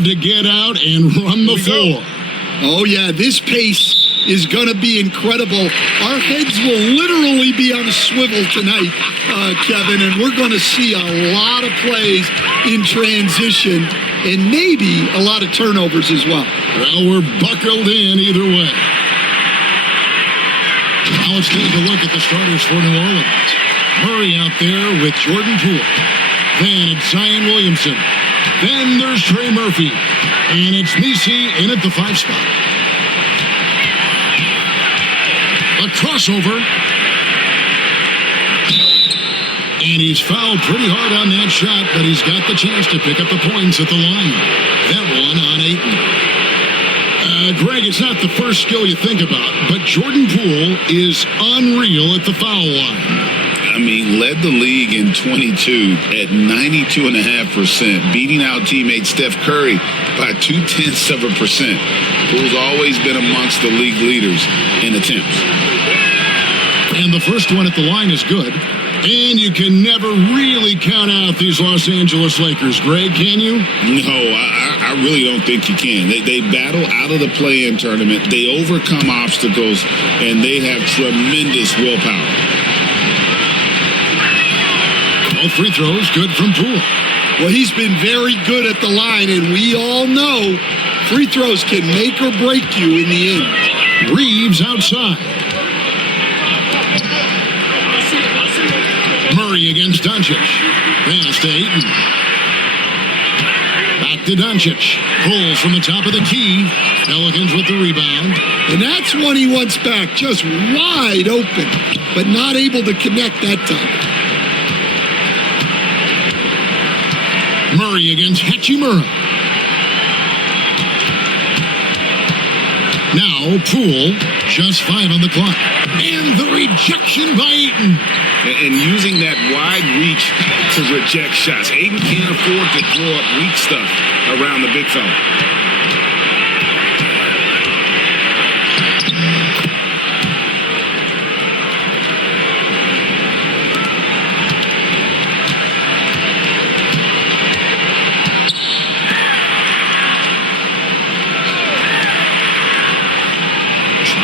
to get out and run the floor. Oh, yeah, this pace is going to be incredible. Our heads will literally be on a swivel tonight, Kevin, and we're going to see a lot of plays in transition and maybe a lot of turnovers as well. Well, we're buckled in either way. Now let's take a look at the starters for New Orleans. Murray out there with Jordan Poole. Then it's Zion Williamson. Then there's Trey Murphy. And it's Misi in at the 5 spot. A crossover. And he's fouled pretty hard on that shot, but he's got the chance to pick up the points at the line. That one on Ayton. Greg, it's not the first skill you think about, but Jordan Poole is unreal at the foul line. I mean, led the league in 22 at 92.5%, beating out teammate Steph Curry by 0.2%. Poole's always been amongst the league leaders in attempts. And the first one at the line is good. And you can never really count out these Los Angeles Lakers, Greg, can you? No, I really don't think you can. They battle out of the play-in tournament. They overcome obstacles, and they have tremendous willpower. All free throws good from Poole. Well, he's been very good at the line, and we all know free throws can make or break you in the end. Reeves outside. Murray against Doncic. Pass to Ayton. Back to Doncic. Pulls from the top of the key. Pelicans with the rebound. And that's one he wants back. Just wide open, but not able to connect that time. Murray against Hachimura. Now Poole, just 5 on the clock. And the rejection by Ayton. And using that wide reach to reject shots. Ayton can't afford to throw up weak stuff around the big fella.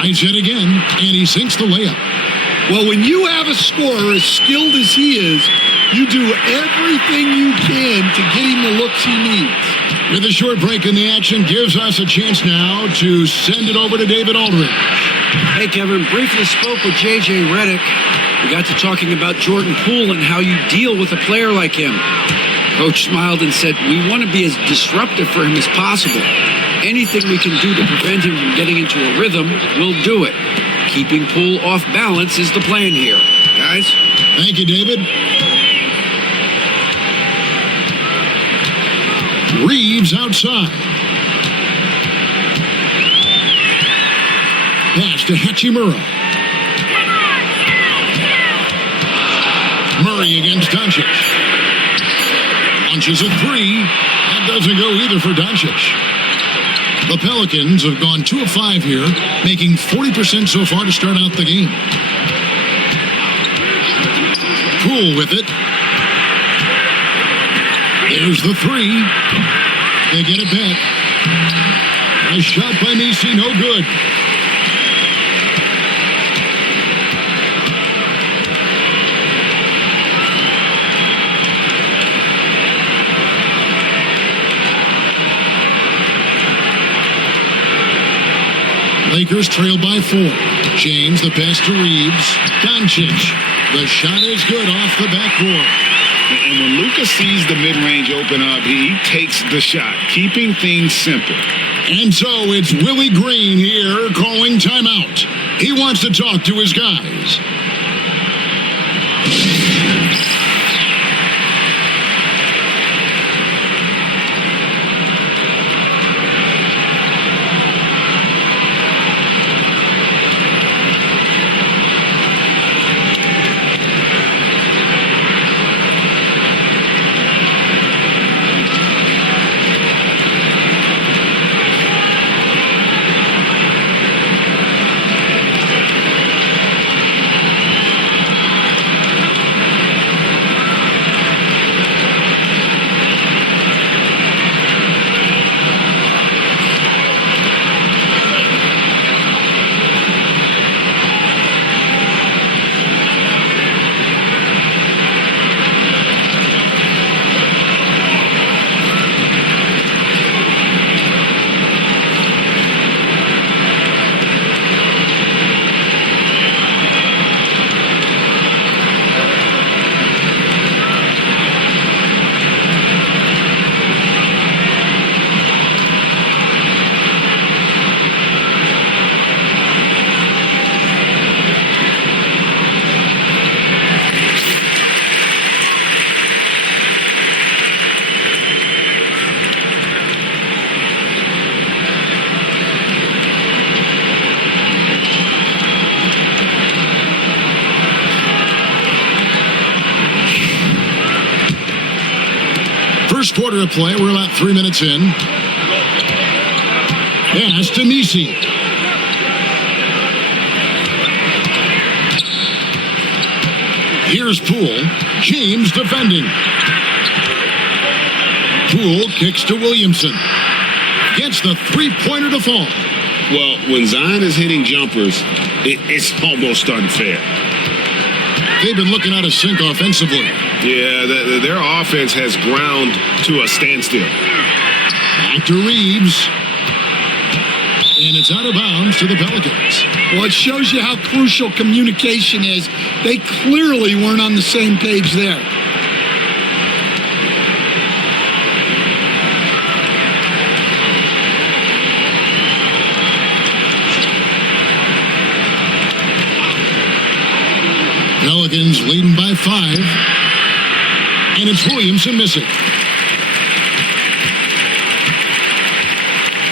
Tries it again, and he sinks the layup. Well, when you have a scorer as skilled as he is, you do everything you can to get him the looks he needs. With a short break in the action, gives us a chance now to send it over to David Aldridge. Hey, Kevin, briefly spoke with J.J. Redick. We got to talking about Jordan Poole and how you deal with a player like him. Coach smiled and said, we want to be as disruptive for him as possible. Anything we can do to prevent him from getting into a rhythm, we'll do it. Keeping Poole off balance is the plan here. Guys? Thank you, David. Reeves outside. Pass to Hachimura. Murray against Doncic. Launches a 3. That doesn't go either for Doncic. The Pelicans have gone 2 of 5 here, making 40% so far to start out the game. Poole with it. There's the 3. They get it back. A shot by Misi, no good. Lakers trail by 4. James, the pass to Reeves. Doncic. The shot is good off the backboard. And when Luka sees the mid-range open up, he takes the shot, keeping things simple. And so it's Willie Green here calling timeout. He wants to talk to his guys. quarter of play. We're about 3 minutes in. Pass to Nisi. Here's Poole. James defending. Poole kicks to Williamson. Gets the three-pointer to fall. Well, when Zion is hitting jumpers, it's almost unfair. They've been looking out of sync offensively. Yeah, their offense has ground to a standstill. Back to Reeves. And it's out of bounds to the Pelicans. Well, it shows you how crucial communication is. They clearly weren't on the same page there. Pelicans leading by 5. And it's Williamson missing.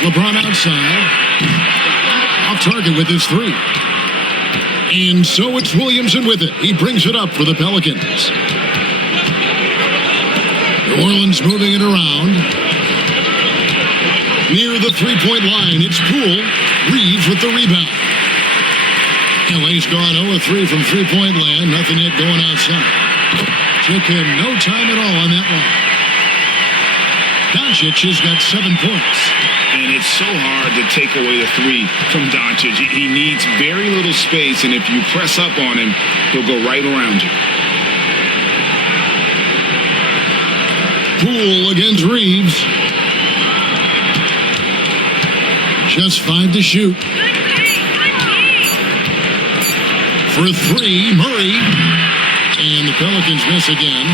LeBron outside. Off target with his 3. And so it's Williamson with it. He brings it up for the Pelicans. New Orleans moving it around. Near the three-point line, it's Poole. Reeves with the rebound. LA's gone 0-3 from three-point land. Nothing yet going outside. Took him no time at all on that one. Doncic has got 7 points. And it's so hard to take away the 3 from Doncic. He needs very little space, and if you press up on him, he'll go right around you. Poole against Reeves. Just 5 to shoot. For 3, Murray. And the Pelicans miss again.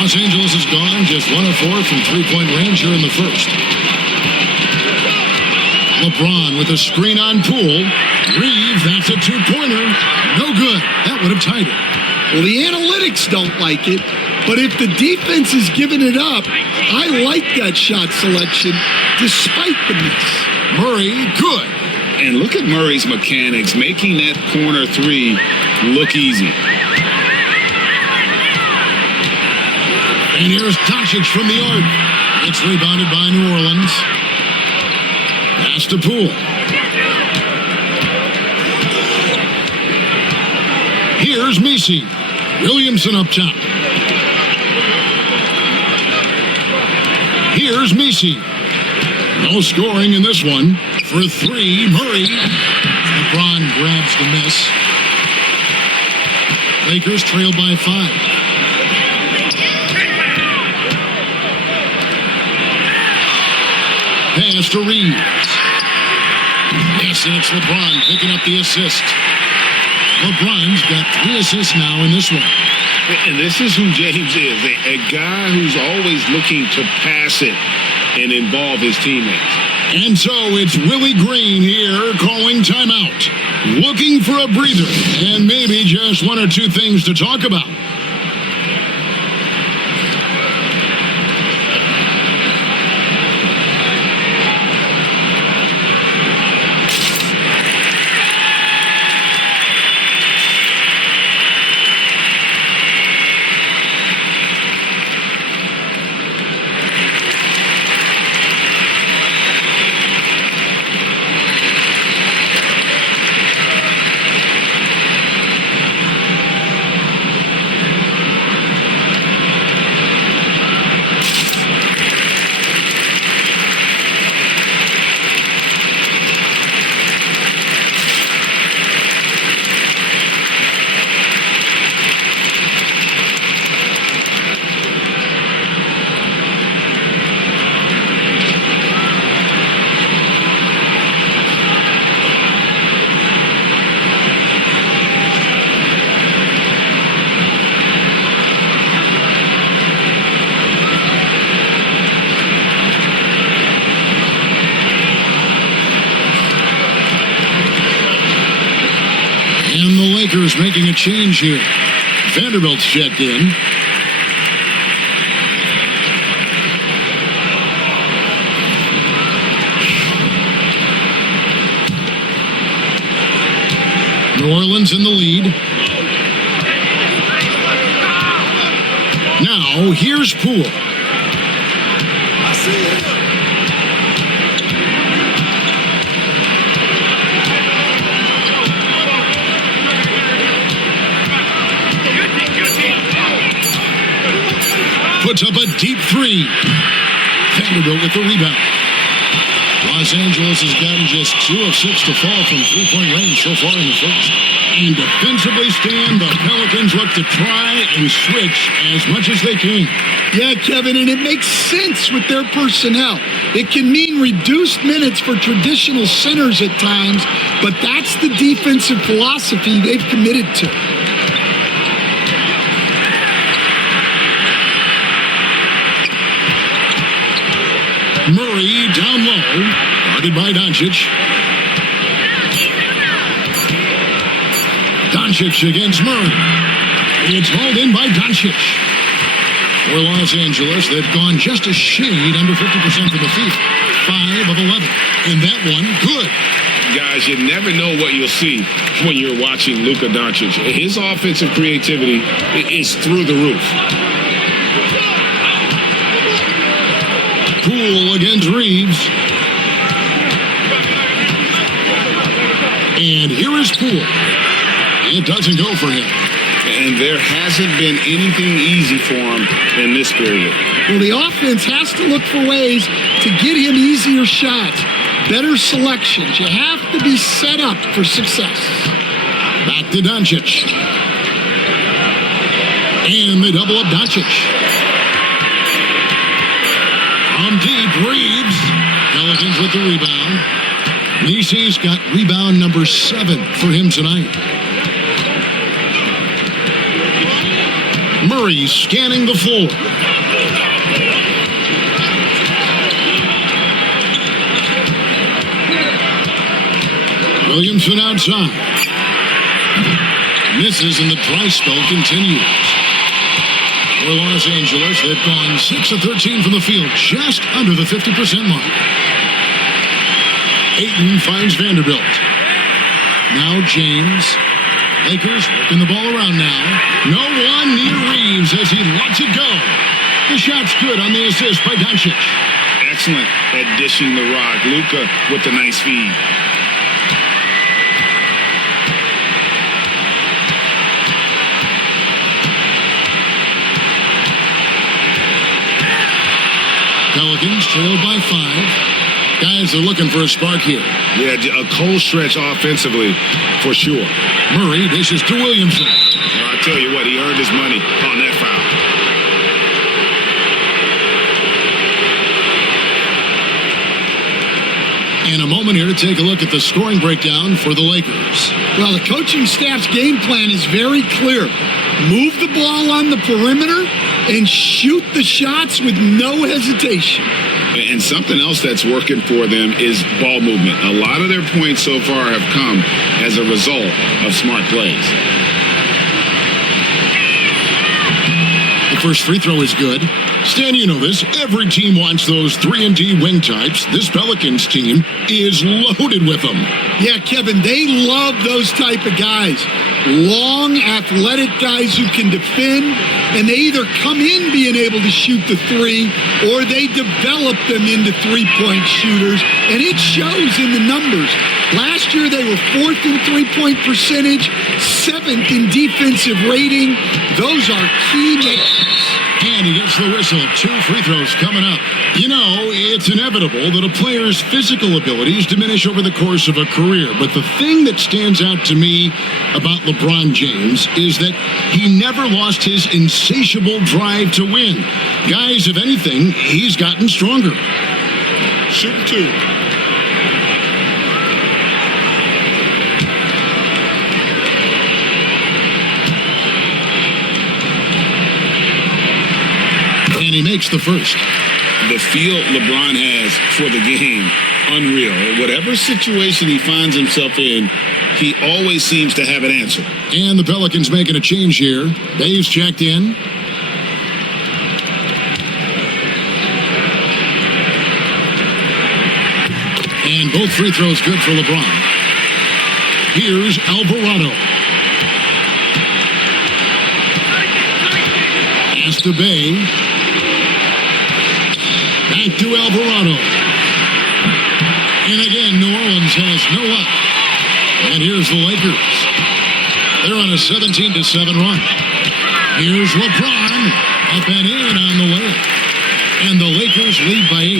Los Angeles is gone, just 1 of 4 from three-point range here in the first. LeBron with a screen on Poole. Reeves, that's a two-pointer. No good. That would have tied it. Well, the analytics don't like it, but if the defense is giving it up, I like that shot selection despite the miss. Murray, good. And look at Murray's mechanics, making that corner 3 look easy. And here's Doncic from the arc. It's rebounded by New Orleans. Pass to Poole. Here's Misi. Williamson up top. Here's Misi. No scoring in this one. For 3, Murray. LeBron grabs the miss. Lakers trail by 5. Pass to Reeves. Yes, and it's LeBron picking up the assist. LeBron's got 3 assists now in this one. And this is who James is, a guy who's always looking to pass it and involve his teammates. And so it's Willie Green here calling timeout. Looking for a breather and maybe just 1 or 2 things to talk about. Lakers making a change here. Vanderbilt's checked in. New Orleans in the lead. Now, here's Poole. Puts up a deep three. Vanderbilt with the rebound. Los Angeles has gotten just 2 of 6 to fall from three-point range so far in the first. And defensively, Stan, the Pelicans look to try and switch as much as they can. Yeah, Kevin, and it makes sense with their personnel. It can mean reduced minutes for traditional centers at times, but that's the defensive philosophy they've committed to. Murray down low, guarded by Doncic. Doncic against Murray. It's hauled in by Doncic. For Los Angeles, they've gone just a shade under 50% from the field. 5 of 11. And that one, good. Guys, you never know what you'll see when you're watching Luka Doncic. His offensive creativity is through the roof. Poole against Reeves. And here is Poole. It doesn't go for him. And there hasn't been anything easy for him in this period. Well, the offense has to look for ways to get him easier shots, better selections. You have to be set up for success. Back to Doncic. And they double up Doncic. From deep, Reeves. Pelicans with the rebound. Macy's got rebound number 7 for him tonight. Murray scanning the floor. Williamson outside. Misses and the dry spell continues. For Los Angeles, they've gone 6 of 13 from the field, just under the 50% mark. Ayton finds Vanderbilt. Now James. Lakers working the ball around now. No one near Reeves as he lets it go. The shot's good on the assist by Doncic. Excellent at dishing the rock. Luka with the nice feed. Pelicans trailed by 5. Guys are looking for a spark here. Yeah, a cold stretch offensively, for sure. Murray dishes to Williamson. Well, I tell you what, he earned his money on that foul. And a moment here to take a look at the scoring breakdown for the Lakers. Well, the coaching staff's game plan is very clear. Move the ball on the perimeter and shoot the shots with no hesitation. And something else that's working for them is ball movement. A lot of their points so far have come as a result of smart plays. The first free throw is good. Stan, you know this. Every team wants those 3-and-D wing types. This Pelicans team is loaded with them. Yeah, Kevin, they love those type of guys. Long, athletic guys who can defend, and they either come in being able to shoot the three, or they develop them into three-point shooters, and it shows in the numbers. Last year, they were 4th in three-point percentage, 7th in defensive rating. Those are key metrics. And he gets the whistle. 2 free throws coming up. You know, it's inevitable that a player's physical abilities diminish over the course of a career. But the thing that stands out to me about LeBron James is that he never lost his insatiable drive to win. Guys, if anything, he's gotten stronger. Shoot 2. And he makes the first. The feel LeBron has for the game, unreal. Whatever situation he finds himself in, he always seems to have an answer. And the Pelicans making a change here. Dave's checked in. And both free throws good for LeBron. Here's Alvarado. Pass to Bay. Back to Alvarado. And again, New Orleans has no luck. And here's the Lakers. They're on a 17-7 run. Here's LeBron. Up and in on the layup. And the Lakers lead by 8.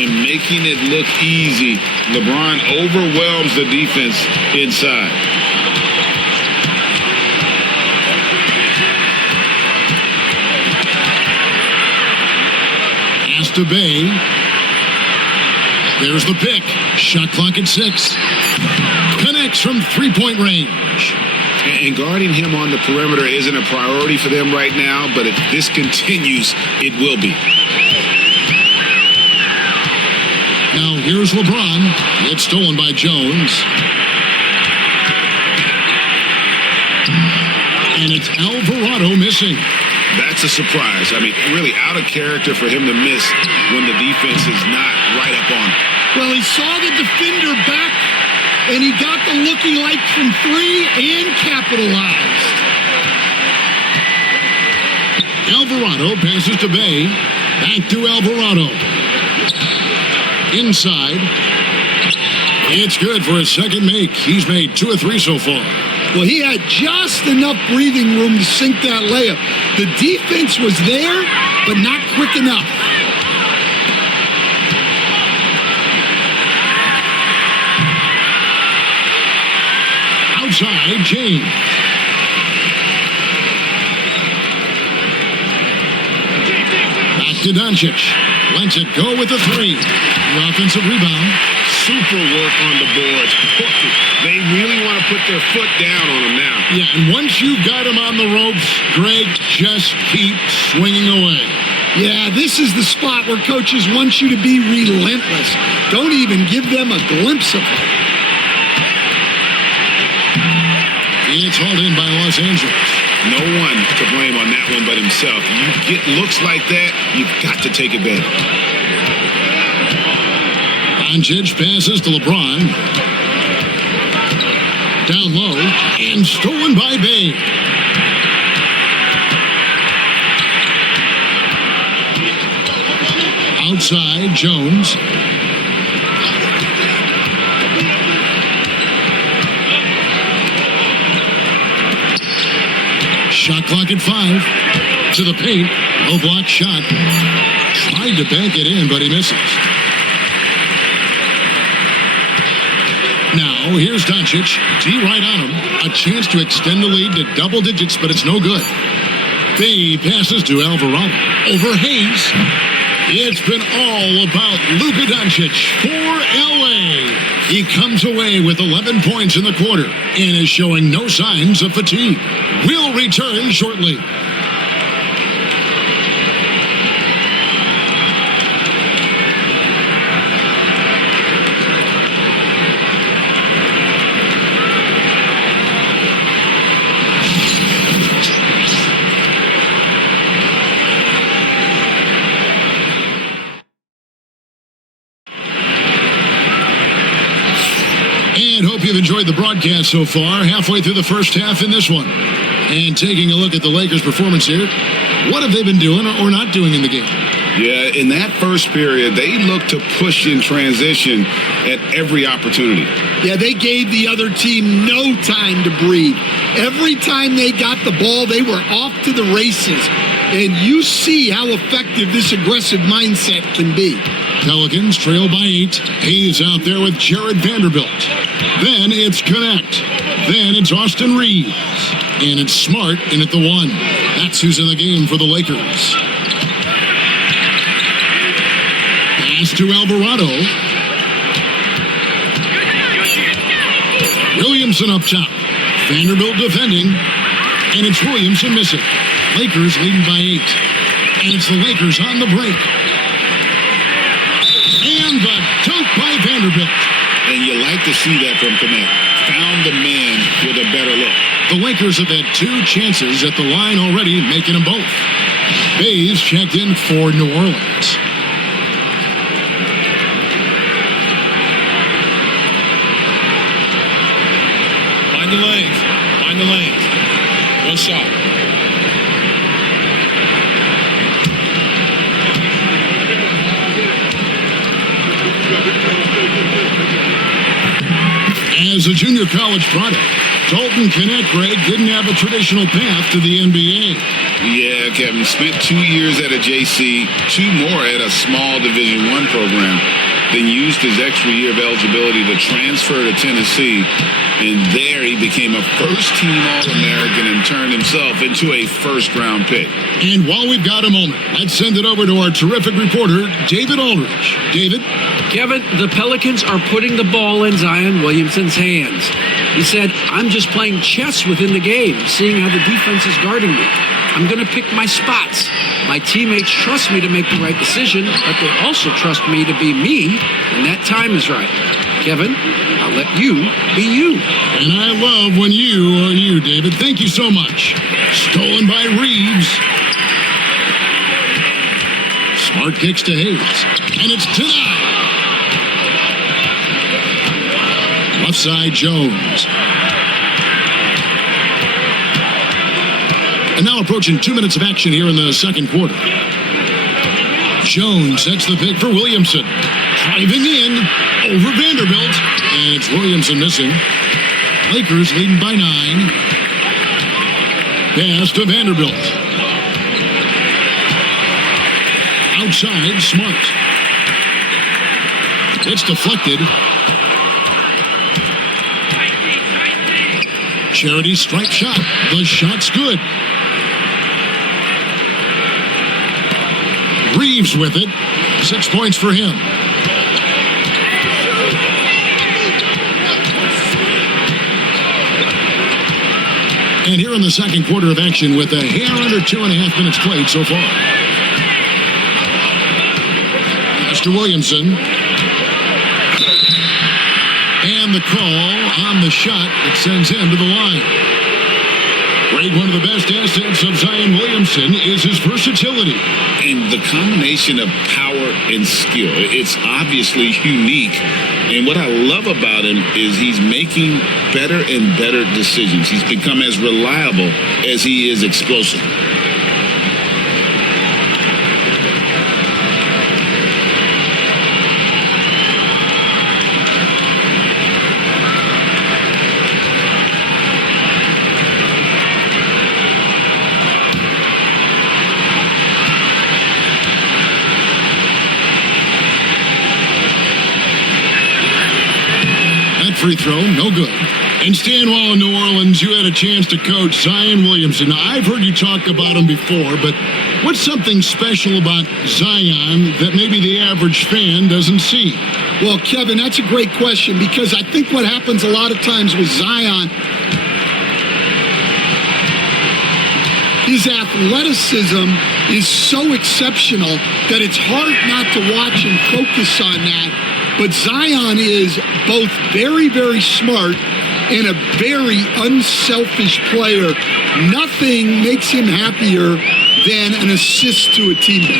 And making it look easy, LeBron overwhelms the defense inside. Pass to Bay. There's the pick. Shot clock at 6. Connects from three-point range. And guarding him on the perimeter isn't a priority for them right now, but if this continues, it will be. Now here's LeBron. It's stolen by Jones. And it's Alvarado missing. That's a surprise. I mean, really out of character for him to miss when the defense is not right up on him. Well, he saw the defender back, and he got the looking like from 3 and capitalized. Alvarado passes to Bay. Back to Alvarado. Inside. It's good for his second make. He's made 2 of 3 so far. Well, he had just enough breathing room to sink that layup. The defense was there, but not quick enough. Outside, James. Back to Donic. Lets it go with the 3. The offensive rebound. Super work on the boards. They really want to put their foot down on him now. Yeah, and once you've got him on the ropes, Greg, just keep swinging away. Yeah, this is the spot where coaches want you to be relentless. Don't even give them a glimpse of it. It's hauled in by Los Angeles. No one to blame on that one but himself. You get looks like that, you've got to take advantage. Donic passes to LeBron. Down low and stolen by Bay. Outside, Jones. Shot clock at 5. To the paint. Low block shot. Tried to bank it in, but he misses. Now, here's Donic. D right on him. A chance to extend the lead to double digits, but it's no good. Bay passes to Alvarado. Over Hayes. It's been all about Luka Donic for LA. He comes away with 11 points in the quarter and is showing no signs of fatigue. We'll return shortly. And hope you've enjoyed the broadcast so far. Halfway through the first half in this one. And taking a look at the Lakers' performance here. What have they been doing or not doing in the game? Yeah, in that first period, they looked to push in transition at every opportunity. Yeah, they gave the other team no time to breathe. Every time they got the ball, they were off to the races. And you see how effective this aggressive mindset can be. Pelicans trail by 8. Hayes out there with Jared Vanderbilt. Then it's Connect. Then it's Austin Reeves. And it's Smart in at the 1. That's who's in the game for the Lakers. Pass to Alvarado. Williamson up top. Vanderbilt defending. And it's Williamson missing. Lakers leading by 8. And it's the Lakers on the break. And the dunk by Vanderbilt. And you like to see that from Connect. Found the man with a better look. The Lakers have had 2 chances at the line already, making them both. Bayes checked in for New Orleans. Find the lanes. Find the lanes. One shot. As a junior college product, Dalton Knecht, Greg, didn't have a traditional path to the NBA. Yeah, Kevin, spent 2 years at a JC, 2 more at a small Division I program, then used his extra year of eligibility to transfer to Tennessee. And there he became a first-team All-American and turned himself into a first-round pick. And while we've got a moment, let's send it over to our terrific reporter, David Aldridge. David? Kevin, the Pelicans are putting the ball in Zion Williamson's hands. He said, I'm just playing chess within the game, seeing how the defense is guarding me. I'm going to pick my spots. My teammates trust me to make the right decision, but they also trust me to be me when that time is right. Kevin, I'll let you be you. And I love when you are you, David. Thank you so much. Stolen by Reeves. Smart kicks to Hayes. And it's denied. Left side, Jones. And now approaching 2 minutes of action here in the second quarter. Jones sets the pick for Williamson. Driving in over Vanderbilt. And it's Williamson missing. Lakers leading by 9. Pass to Vanderbilt. Outside, Smart. It's deflected. Charity stripe shot. The shot's good. Reeves with it. 6 points for him. And here in the second quarter of action with a hair under 2.5 minutes played so far. Mr. Williamson. And the call on the shot that sends him to the line. Greg, one of the best assets of Zion Williamson is his versatility. And the combination of power and skill, it's obviously unique. And what I love about him is he's making better and better decisions. He's become as reliable as he is explosive. Free throw, no good. And Stan, while in New Orleans, you had a chance to coach Zion Williamson. Now, I've heard you talk about him before, but what's something special about Zion that maybe the average fan doesn't see? Well, Kevin, that's a great question because I think what happens a lot of times with Zion, his athleticism is so exceptional that it's hard not to watch and focus on that. But Zion is both very, very smart and a very unselfish player. Nothing makes him happier than an assist to a teammate.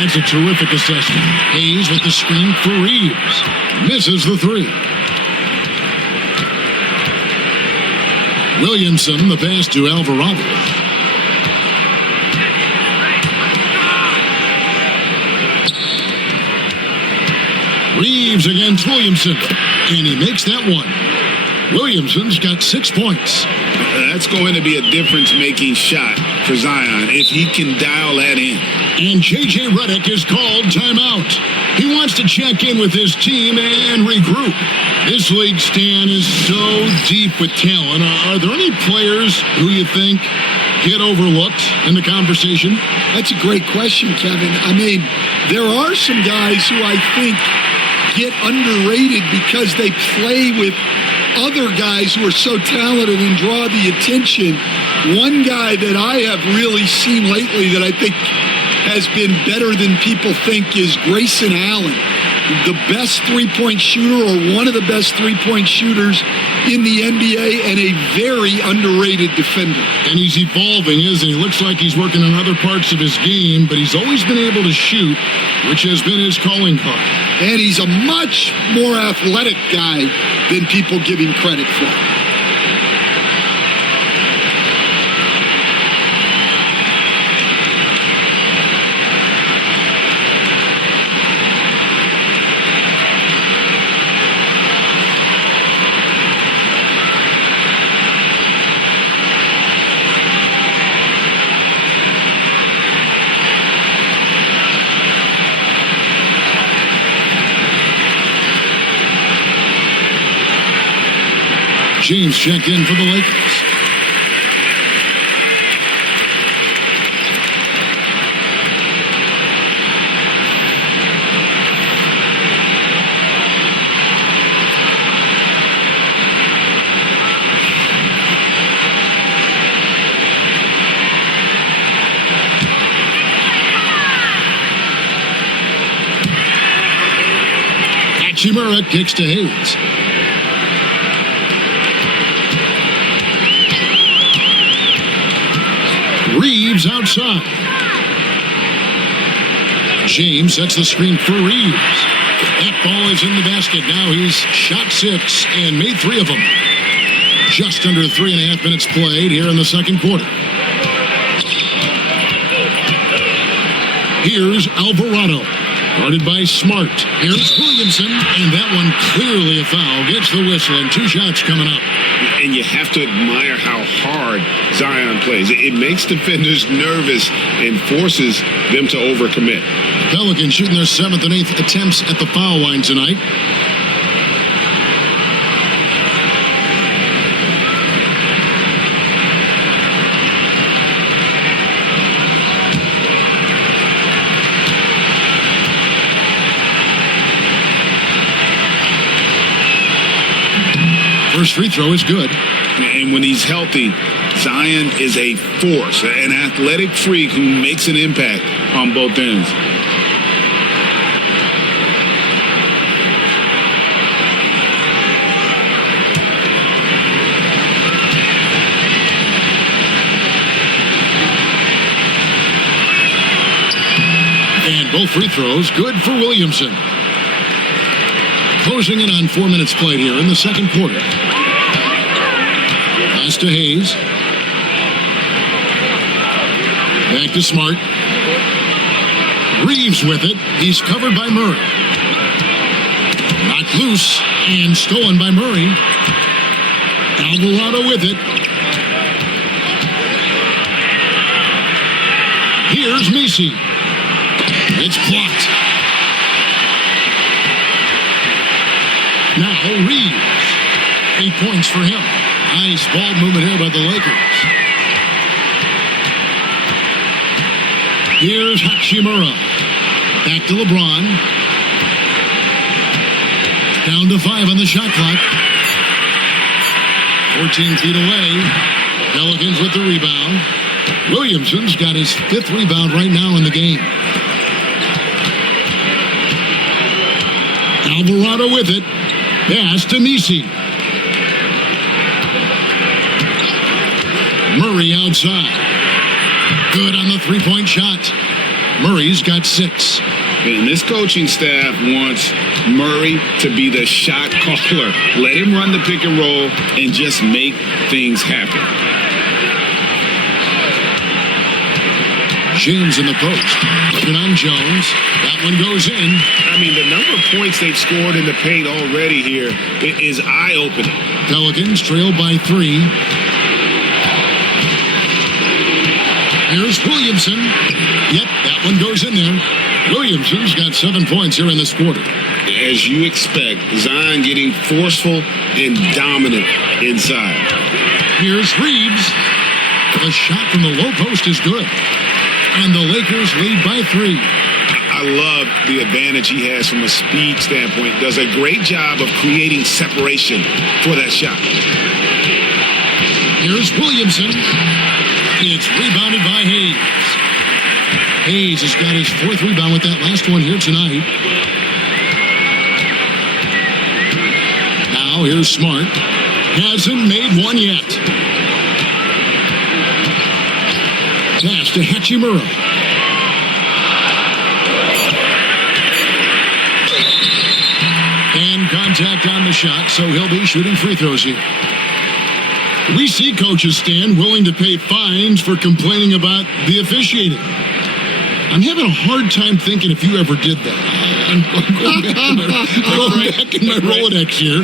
That's a terrific assessment. Hayes with the screen for Reeves. Misses the three. Williamson, the pass to Alvarado. Reeves against Williamson, and he makes that one. Williamson's got 6 points. That's going to be a difference-making shot for Zion if he can dial that in. And J.J. Redick is called timeout. He wants to check in with his team and regroup. This league, Stan, is so deep with talent. Are there any players who you think get overlooked in the conversation? That's a great question, Kevin. I mean, there are some guys who I think get underrated because they play with other guys who are so talented and draw the attention. One guy that I have really seen lately that I think has been better than people think is Grayson Allen, the best three-point shooter or one of the best three-point shooters in the NBA and a very underrated defender. And he's evolving, isn't he? Looks like he's working on other parts of his game, but he's always been able to shoot, which has been his calling card. And he's a much more athletic guy than people give him credit for. James checked in for the Lakers. Hachimura kicks to Hayes. Reeves outside. James sets the screen for Reeves. That ball is in the basket. Now he's shot 6 and made 3 of them. Just under 3.5 minutes played here in the second quarter. Here's Alvarado. Guarded by Smart. Here's Williamson, and that one clearly a foul. Gets the whistle, and 2 shots coming up. And you have to admire how hard Zion plays. It makes defenders nervous and forces them to overcommit. Pelicans shooting their 7th and 8th attempts at the foul line tonight. First free throw is good. And when he's healthy, Zion is a force, an athletic freak who makes an impact on both ends. And both free throws good for Williamson. Closing in on 4 minutes played here in the second quarter. Pass to Hayes. Back to Smart. Reeves with it. He's covered by Murray. Knocked loose and stolen by Murray. Alvarado with it. Here's Messi. It's blocked. Now Reeves. 8 points for him. Nice ball movement here by the Lakers. Here's Hachimura. Back to LeBron. Down to 5 on the shot clock. 14 feet away. Pelicans with the rebound. Williamson's got his 5th rebound right now in the game. Alvarado with it. Pass to Messi. Murray outside. Good on the 3-point shot. Murray's got 6. And this coaching staff wants Murray to be the shot caller. Let him run the pick and roll and just make things happen. James in the post. Looking on Jones. That one goes in. I mean, the number of points they've scored in the paint already here is eye-opening. Pelicans trail by 3. Here's Williamson. Yep, that one goes in there. Williamson's got 7 points here in this quarter. As you expect, Zion getting forceful and dominant inside. Here's Reeves. The shot from the low post is good. And the Lakers lead by 3. I love the advantage he has from a speed standpoint. Does a great job of creating separation for that shot. Here's Williamson. It's rebounded by Hayes. Hayes has got his 4th rebound with that last one here tonight. Now here's Smart. Hasn't made one yet. Pass to Hachimura. And contact on the shot, so he'll be shooting free throws here. We see coaches stand willing to pay fines for complaining about the officiating. I'm having a hard time thinking if you ever did that. I'm going back to my back in my Rolodex here.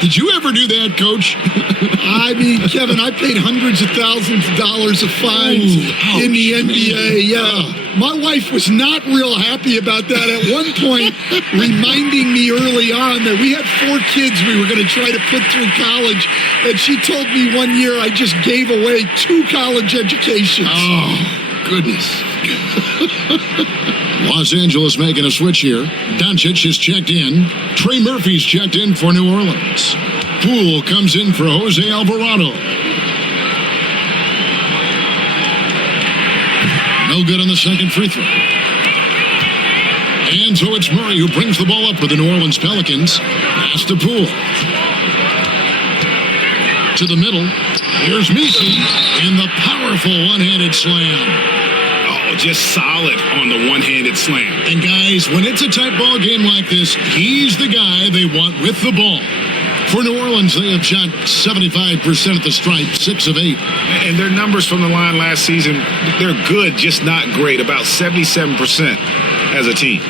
Did you ever do that, Coach? I mean, Kevin, I paid hundreds of thousands of dollars of fines in the NBA. Yeah. My wife was not real happy about that at one point, reminding me early on that we had 4 kids we were going to try to put through college. And she told me one year I just gave away 2 college educations. Oh, goodness. Los Angeles making a switch here. Doncic is checked in. Trey Murphy's checked in for New Orleans. Poole comes in for Jose Alvarado. No good on the second free throw. And so it's Murray who brings the ball up for the New Orleans Pelicans. Pass to Poole. To the middle. Here's Messi and the powerful one-handed slam. Just solid on the one-handed slam. And guys, when it's a tight ball game like this, he's the guy they want with the ball. For New Orleans, they have shot 75% at the stripe, 6 of 8. And their numbers from the line last season, they're good, just not great. About 77% as a team.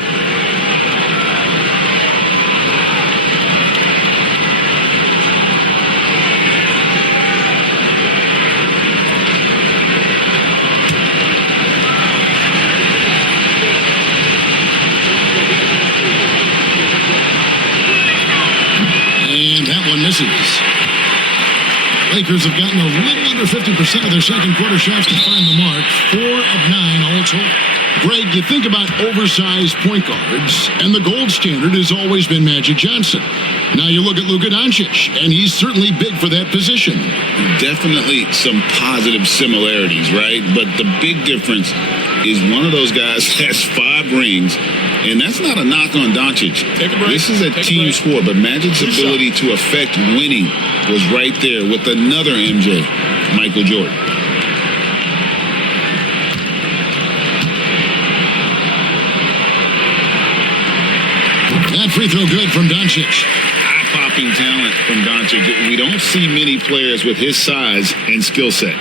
Misses. Lakers have gotten a little under 50% of their second quarter shots to find the mark. 4 of 9 all told. Greg, you think about oversized point guards, and the gold standard has always been Magic Johnson. Now you look at Luka Doncic, and he's certainly big for that position. Definitely some positive similarities, right? But the big difference is one of those guys has 5 rings, and that's not a knock on Doncic. Take a break. This is a team sport, but Magic's ability to affect winning was right there with another MJ, Michael Jordan. That free throw good from Doncic. Eye-popping talent from Doncic. We don't see many players with his size and skill set.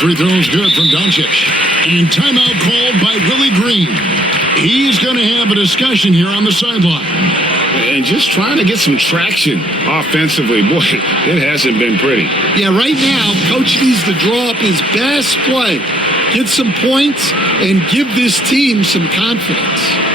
Free throws good from Doncic. And timeout called by Willie Green. He's going to have a discussion here on the sideline. And just trying to get some traction offensively. Boy, it hasn't been pretty. Yeah, right now, Coach needs to draw up his best play, get some points, and give this team some confidence.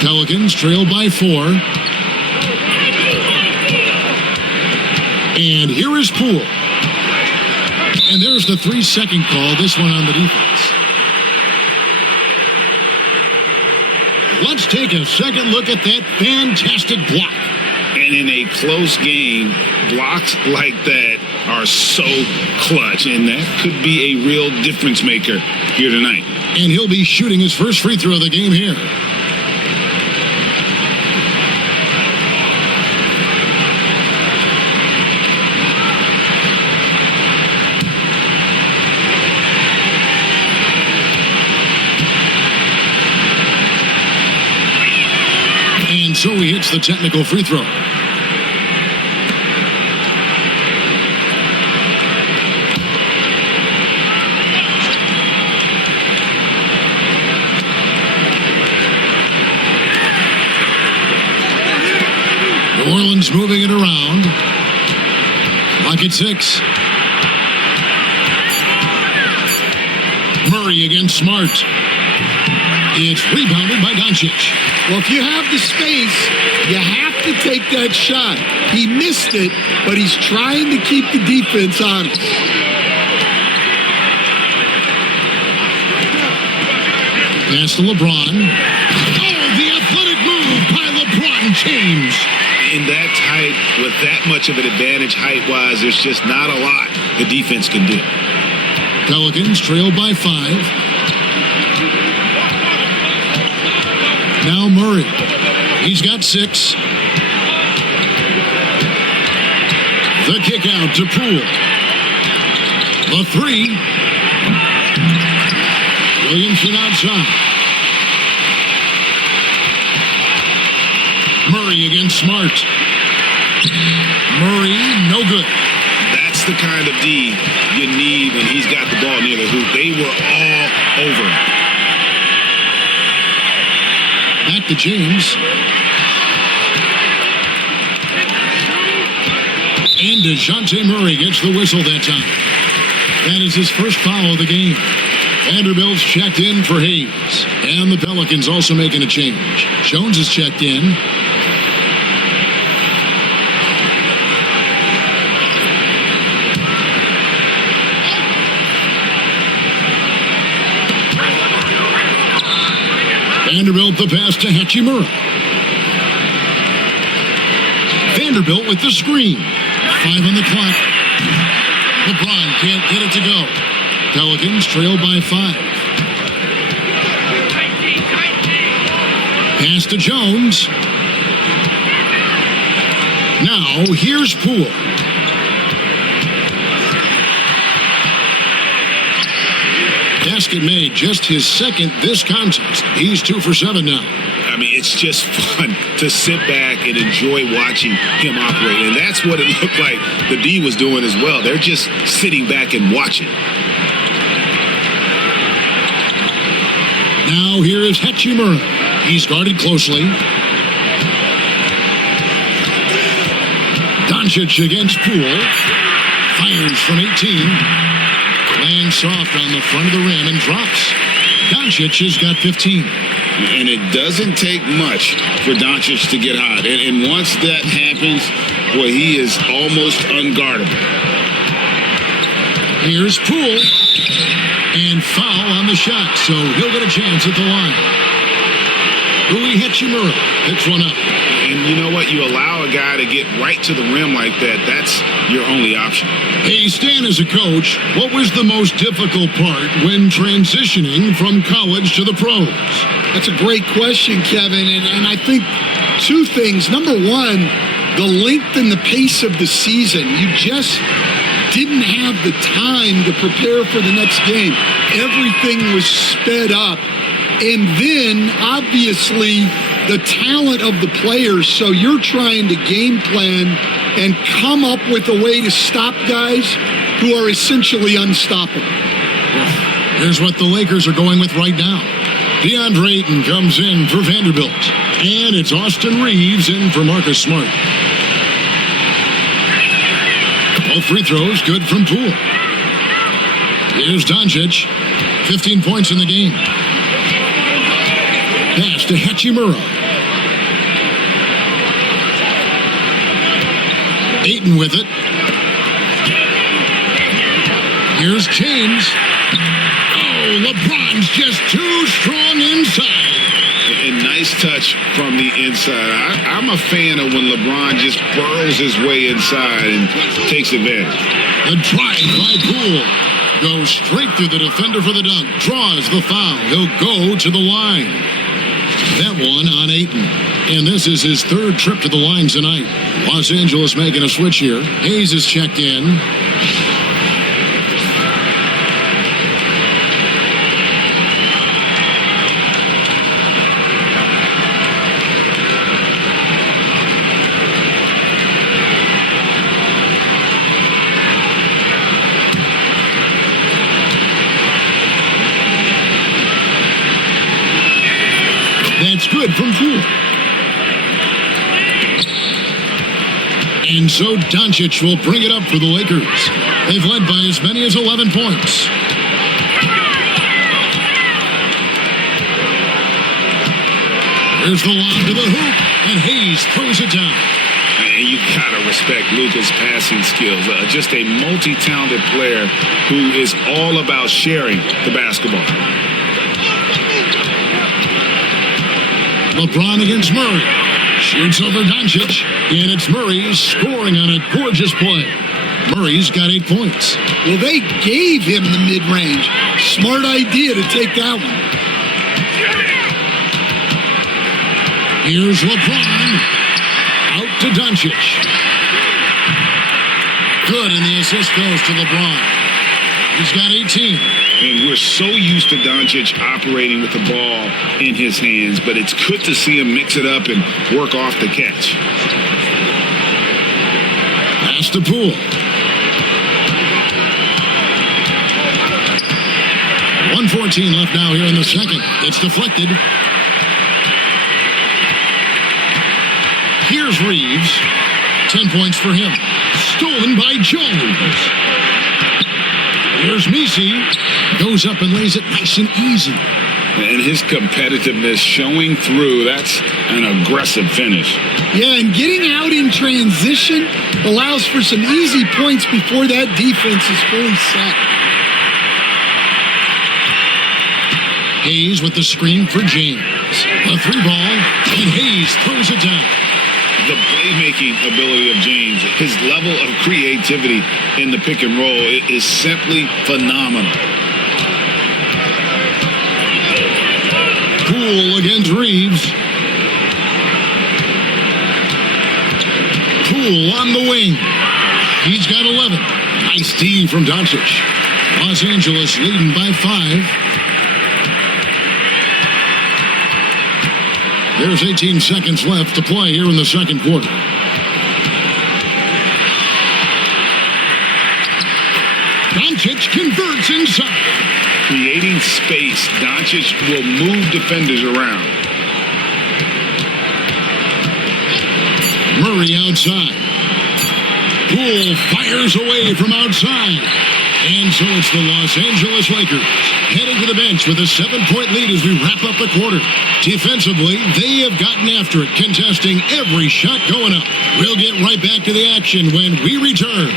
Pelicans trail by 4. And here is Poole. And there's the 3-second call, this one on the defense. Let's take a second look at that fantastic block. And in a close game, blocks like that are so clutch, and that could be a real difference maker here tonight. And he'll be shooting his first free throw of the game here. And so he hits the technical free throw. New Orleans moving it around. Clock at 6. Murray against Smart. It's rebounded by Doncic. Well, if you have the space, you have to take that shot. He missed it, but he's trying to keep the defense honest. Pass to LeBron. Oh, the athletic move by LeBron James. In that tight, with that much of an advantage height-wise, there's just not a lot the defense can do. Pelicans trail by 5. Now Murray. He's got 6. The kick out to Poole. The 3. Williamson outside. Murray against Smart. Murray, no good. That's the kind of D you need when he's got the ball near the hoop. They were all over him. Back to James. And DeJounte Murray gets the whistle that time. That is his first foul of the game. Vanderbilt's checked in for Hayes. And the Pelicans also making a change. Jones is checked in. Vanderbilt the pass to Hachimura. Vanderbilt with the screen. 5 on the clock. LeBron can't get it to go. Pelicans trail by 5. Pass to Jones. Now here's Poole. Basket made, just his second this contest. He's 2 for 7 now. I mean, it's just fun to sit back and enjoy watching him operate. And that's what it looked like the D was doing as well. They're just sitting back and watching. Now here is Hachimura. He's guarded closely. Doncic against Poole. Fires from 18. Lands soft on the front of the rim and drops. Doncic has got 15. And it doesn't take much for Doncic to get hot. And once that happens, boy, he is almost unguardable. Here's Poole. And foul on the shot, so he'll get a chance at the line. Rui Hachimura picks one up. And you know what? You allow a guy to get right to the rim like that, that's your only option. Hey, Stan, as a coach, what was the most difficult part when transitioning from college to the pros? That's a great question, Kevin. And I think 2 things. Number 1, the length and the pace of the season. You just didn't have the time to prepare for the next game. Everything was sped up. And then, obviously, the talent of the players. So you're trying to game plan and come up with a way to stop guys who are essentially unstoppable. Here's what the Lakers are going with right now. DeAndre Ayton comes in for Vanderbilt. And it's Austin Reeves in for Marcus Smart. All free throws good from Poole. Here's Doncic. 15 points in the game. Pass to Hachimura. Ayton with it. Here's James. Oh, LeBron's just too strong inside. And nice touch from the inside. I'm a fan of when LeBron just burrows his way inside and takes advantage. The drive by Poole. Goes straight through the defender for the dunk. Draws the foul. He'll go to the line. That one on Ayton. And this is his 3rd trip to the line tonight. Los Angeles making a switch here. Hayes is checked in. That's good from Poole. And so Doncic will bring it up for the Lakers. They've led by as many as 11 points. Here's the lob to the hoop, and Hayes throws it down. And you gotta respect Luka's passing skills. Just a multi-talented player who is all about sharing the basketball. LeBron against Murray. Shoots over Doncic, and it's Murray scoring on a gorgeous play. Murray's got 8 points. Well, they gave him the mid-range. Smart idea to take that one. Here's LeBron. Out to Doncic. Good, and the assist goes to LeBron. He's got 18. And we're so used to Doncic operating with the ball in his hands, but it's good to see him mix it up and work off the catch. Pass to Poole. 1:14 left now here in the second. It's deflected. Here's Reeves. 10 points for him. Stolen by Jones. Here's Messi. Goes up and lays it nice and easy. And his competitiveness showing through. That's an aggressive finish. Yeah, and getting out in transition allows for some easy points before that defense is fully set. Hayes with the screen for James. A 3-ball, and Hayes throws it down. The playmaking ability of James, his level of creativity in the pick and roll is simply phenomenal. Poole against Reeves. Poole on the wing. He's got 11. Nice D from Doncic. Los Angeles leading by 5. There's 18 seconds left to play here in the second quarter. Doncic converts inside. Creating space, Doncic will move defenders around. Murray outside. Poole fires away from outside. And so it's the Los Angeles Lakers heading to the bench with a 7-point lead as we wrap up the quarter. Defensively, they have gotten after it, contesting every shot going up. We'll get right back to the action when we return.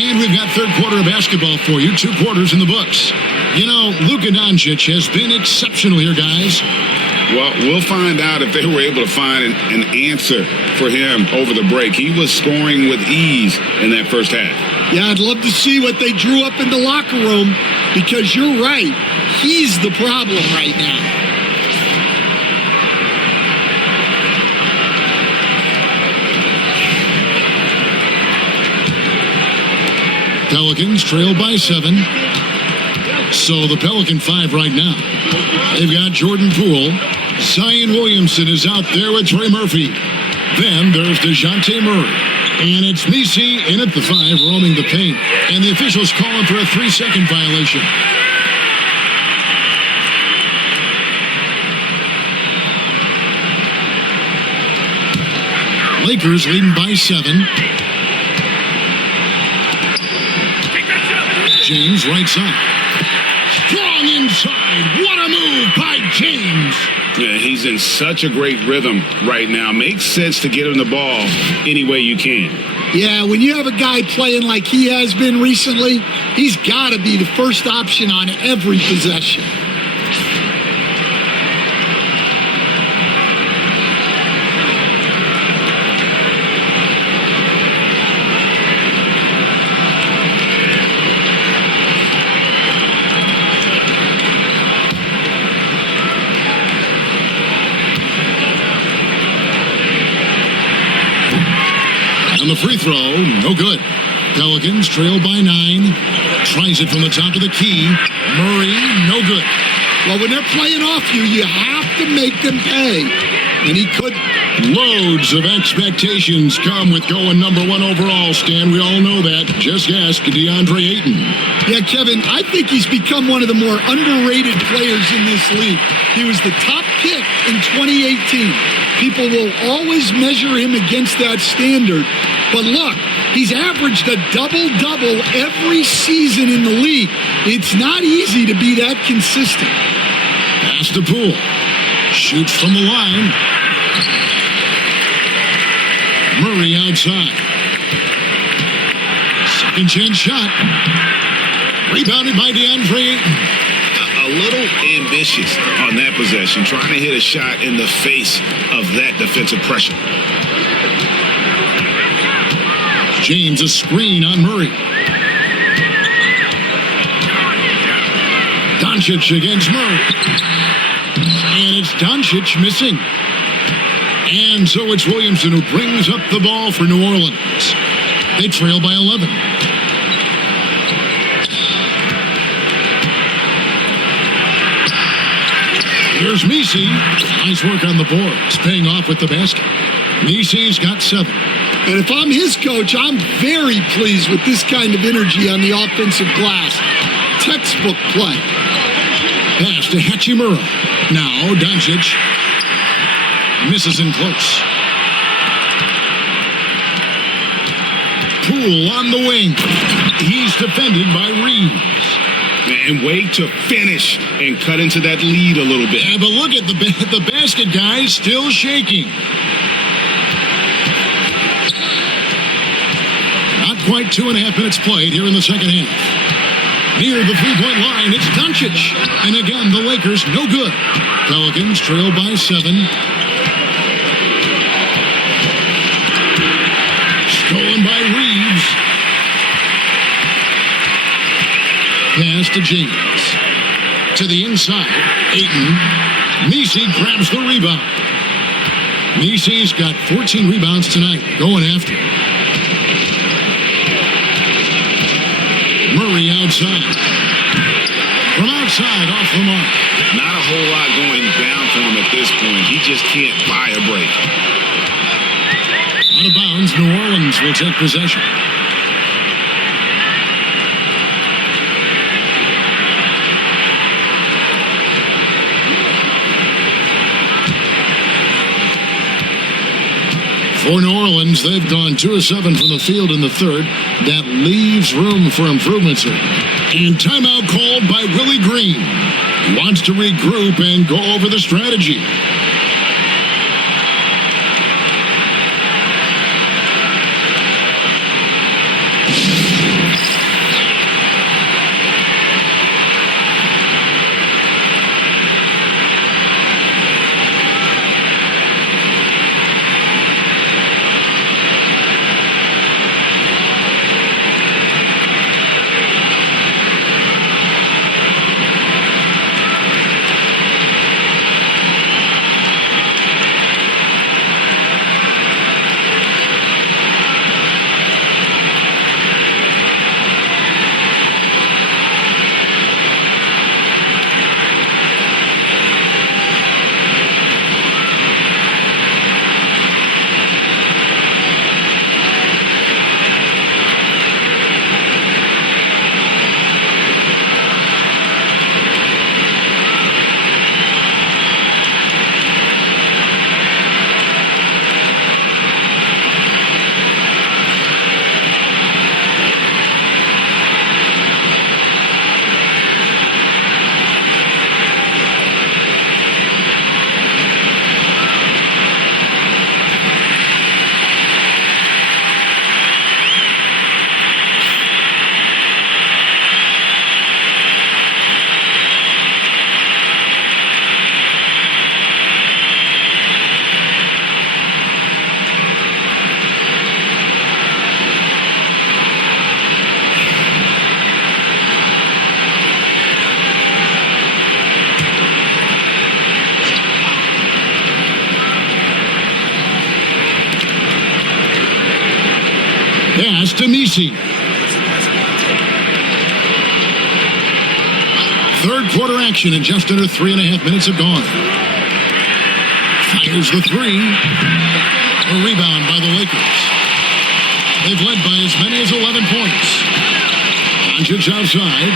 And we've got third quarter of basketball for you. 2 quarters in the books. You know, Luka Doncic has been exceptional here, guys. Well, we'll find out if they were able to find an answer for him over the break. He was scoring with ease in that first half. Yeah, I'd love to see what they drew up in the locker room, because you're right. He's the problem right now. Pelicans trail by 7. So the Pelican 5 right now. They've got Jordan Poole. Zion Williamson is out there with Trey Murphy. Then there's DeJounte Murray. And it's Messi in at the 5, roaming the paint. And the officials calling for a 3-second violation. Lakers leading by 7. James right side. Strong inside. What a move by James. Yeah, he's in such a great rhythm right now. Makes sense to get him the ball any way you can. Yeah, when you have a guy playing like he has been recently, he's got to be the first option on every possession. on the free throw. No good. Pelicans trail by 9. Tries it from the top of the key. Murray, no good. Well, when they're playing off you, you have to make them pay. And he could. Loads of expectations come with going number 1 overall, Stan. We all know that. Just ask DeAndre Ayton. Yeah, Kevin, I think he's become one of the more underrated players in this league. He was the top pick in 2018. People will always measure him against that standard. But look, he's averaged a double-double every season in the league. It's not easy to be that consistent. Pass to Poole. Shoots from the line. Murray outside. Second chance shot. Rebounded by DeAndre Ayton. A little ambitious on that possession, trying to hit a shot in the face of that defensive pressure. James, a screen on Murray. Doncic against Murray. And it's Doncic missing. And so it's Williamson who brings up the ball for New Orleans. They trail by 11. Here's Messi. Nice work on the boards, paying off with the basket. Messi's got 7. And if I'm his coach, I'm very pleased with this kind of energy on the offensive glass. Textbook play. Pass to Hachimura. Now Doncic misses in close. Poole on the wing. He's defended by Reeves. And wait to finish and cut into that lead a little bit. Yeah, but look at the basket guy still shaking. Not quite 2.5 minutes played here in the second half. Near the three-point line, it's Doncic. And again, the Lakers no good. Pelicans trail by 7. Stolen by Reeves. Pass to James. To the inside. Ayton. Messi grabs the rebound. Messi's got 14 rebounds tonight. Going after it. Murray outside. From outside, off the mark. Not a whole lot going down for him at this point. He just can't buy a break. Out of bounds, New Orleans will take possession. For New Orleans, they've gone 2 of 7 from the field in the third. That leaves room for improvements here. And timeout called by Willie Green. He wants to regroup and go over the strategy. Pass to Misi. Third quarter action, and just under 3.5 minutes have gone. Fires the three. A rebound by the Lakers. They've led by as many as 11 points. Doncic outside.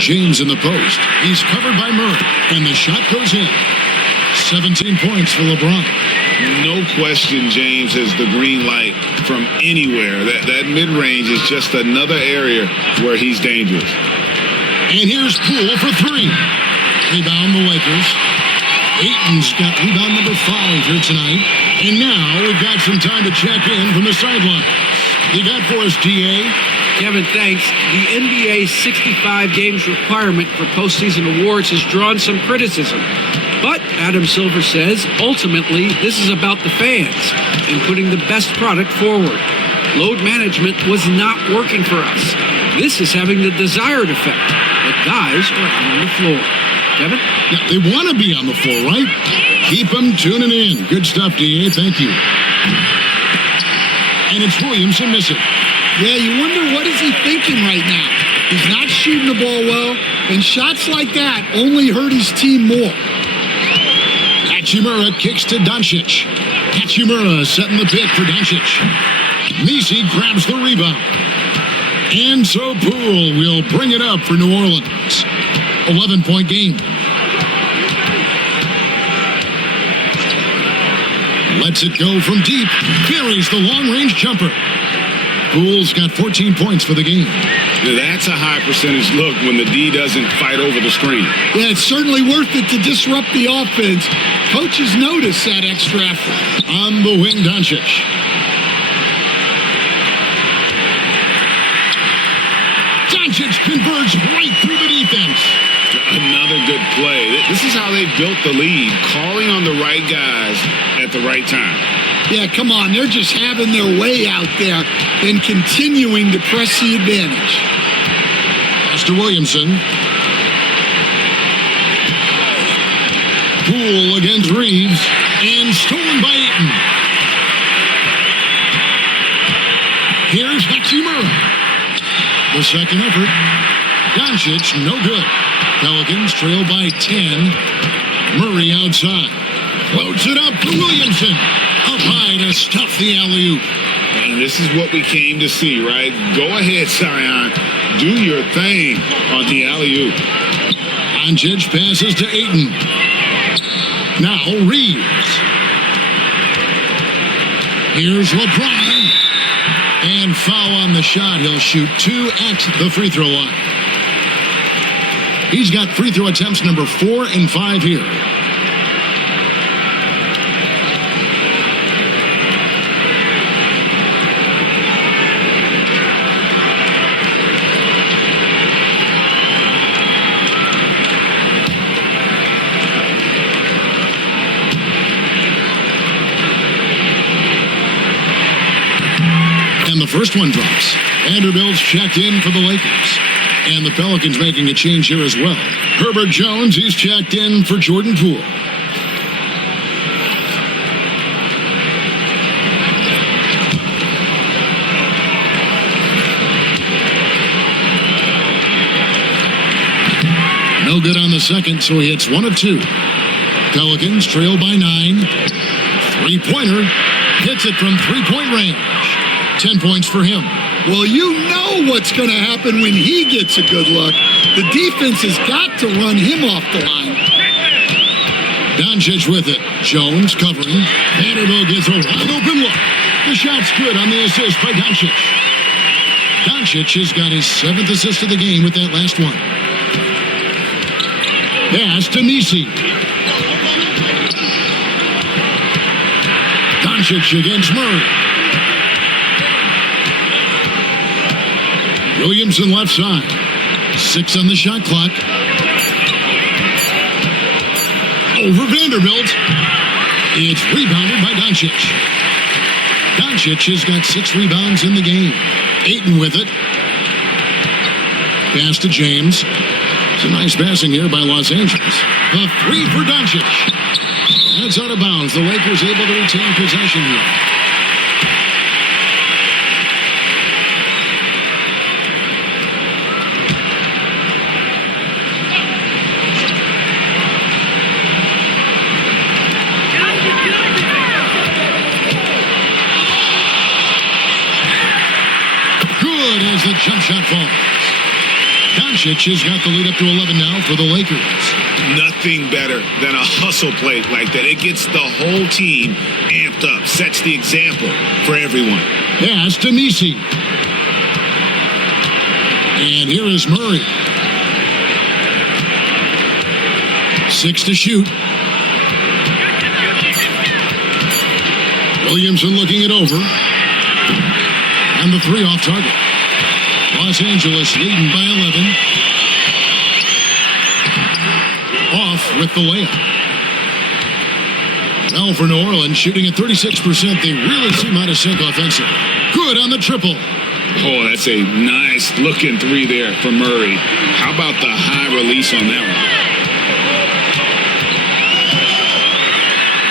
James in the post. He's covered by Murray, and the shot goes in. 17 points for LeBron. No question, James has the green light from anywhere. That mid-range is just another area where he's dangerous. And here's Poole for three. Rebound the Lakers. Ayton's got rebound number 5 here tonight. And now we've got some time to check in from the sidelines. You got for us, D.A.? Kevin, thanks. The NBA 65 games requirement for postseason awards has drawn some criticism. But, Adam Silver says, ultimately, this is about the fans and putting the best product forward. Load management was not working for us. This is having the desired effect, that guys are out on the floor. Kevin? Yeah, they want to be on the floor, right? Keep them tuning in. Good stuff, D.A. Thank you. And it's Williamson missing. Yeah, you wonder what is he thinking right now. He's not shooting the ball well, and shots like that only hurt his team more. Hachimura kicks to Doncic. Hachimura setting the pick for Doncic. Misi grabs the rebound. And so Poole will bring it up for New Orleans. 11-point game. Lets it go from deep. Buries the long-range jumper. Poole's got 14 points for the game. That's a high percentage look when the D doesn't fight over the screen. Yeah, it's certainly worth it to disrupt the offense. Coaches notice that extra effort. On the wing, Doncic. Doncic converts right through the defense. Another good play. This is how they built the lead, calling on the right guys at the right time. Yeah, come on. They're just having their way out there and continuing to press the advantage. Pass to Williamson. Poole against Reeves. And stolen by Ayton. Here's Hachimura. The second effort. Doncic, no good. Pelicans trail by 10. Murray outside. Floats it up to Williamson. Up high to stuff the alley-oop. And this is what we came to see, right? Go ahead, Zion. Do your thing on the alley-oop. Doncic passes to Ayton. Now Reeves. Here's LeBron. And foul on the shot. He'll shoot 2 at the free throw line. He's got free throw attempts number 4 and 5 here. And the first one drops. Vanderbilt's checked in for the Lakers. And the Pelicans making a change here as well. Herbert Jones, he's checked in for Jordan Poole. No good on the second, so he hits 1 of 2. Pelicans trail by 9. Three-pointer. Hits it from three-point range. 10 points for him. Well, you know what's going to happen when he gets a good look. The defense has got to run him off the line. Doncic with it. Jones covering. Vanderbilt gets a wide open look. The shot's good on the assist by Doncic. Doncic has got his 7th assist of the game with that last one. Pass to Misi. Doncic against Murray. Williamson left side. 6 on the shot clock. Over Vanderbilt. It's rebounded by Doncic. Doncic has got 6 rebounds in the game. Ayton with it. Pass to James. It's a nice passing here by Los Angeles. The 3 for Doncic. And it's out of bounds. The Lakers able to retain possession here. Good as the jump shot falls. Donic has got the lead up to 11 now for the Lakers. Nothing better than a hustle play like that. It gets the whole team amped up, sets the example for everyone. Pass to Messi. And here is Murray. 6 to shoot. Williamson looking it over. And the 3 off target. Los Angeles leading by 11. Off with the layup. Well, for New Orleans, shooting at 36%, they really seem how to sink offensive. Good on the triple. Oh, that's a nice looking 3 there for Murray. How about the high release on that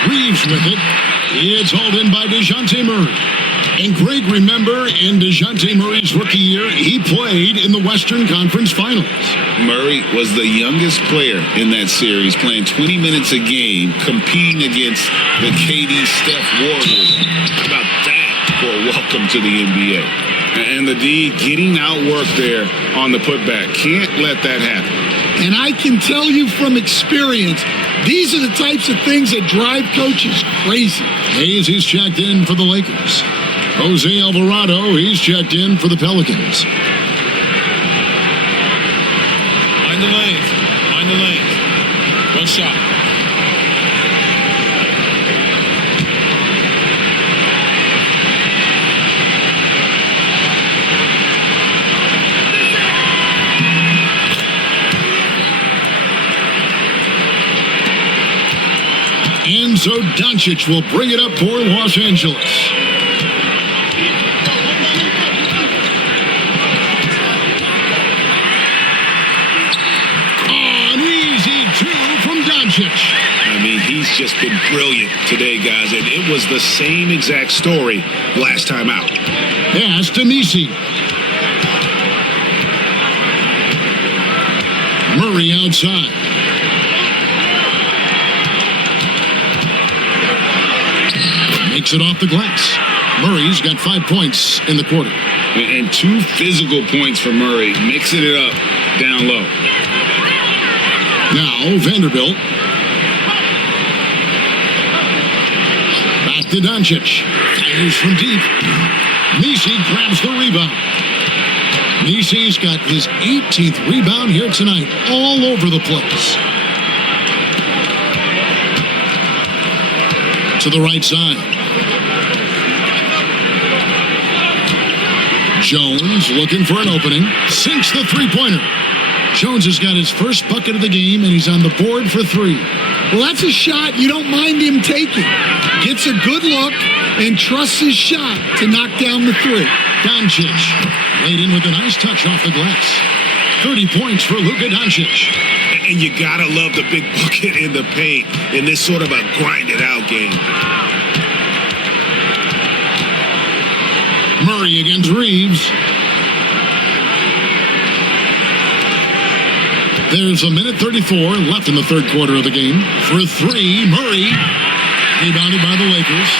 one? Reeves with it. It's hauled in by DeJounte Murray. And Greg, remember, in DeJounte Murray's rookie year, he played in the Western Conference Finals. Murray was the youngest player in that series, playing 20 minutes a game, competing against the KD Steph Warriors. How about that for a welcome to the NBA? And the D getting outworked there on the putback. Can't let that happen. And I can tell you from experience, these are the types of things that drive coaches crazy. Hayes, he's checked in for the Lakers. Jose Alvarado, he's checked in for the Pelicans. Mind the lanes. Mind the lanes. One shot. And so Donic will bring it up for Los Angeles. I mean, he's just been brilliant today, guys, and it was the same exact story last time out. Pass to Messi. Murray outside. Makes it off the glass. Murray's got 5 points in the quarter. And 2 physical points for Murray, mixing it up down low. Now, Vanderbilt. Back to Donic. Fires from deep. Messi grabs the rebound. Messi's got his 18th rebound here tonight, all over the place. To the right side. Jones looking for an opening. Sinks the three-pointer. Jones has got his first bucket of the game, and he's on the board for 3. Well, that's a shot you don't mind him taking. Gets a good look and trusts his shot to knock down the 3. Donic laid in with a nice touch off the glass. 30 points for Luka Donic. And you gotta love the big bucket in the paint in this sort of a grinded-out game. Murray against Reeves. There's a minute 34 left in the third quarter of the game. For 3, Murray. Rebounded by the Lakers.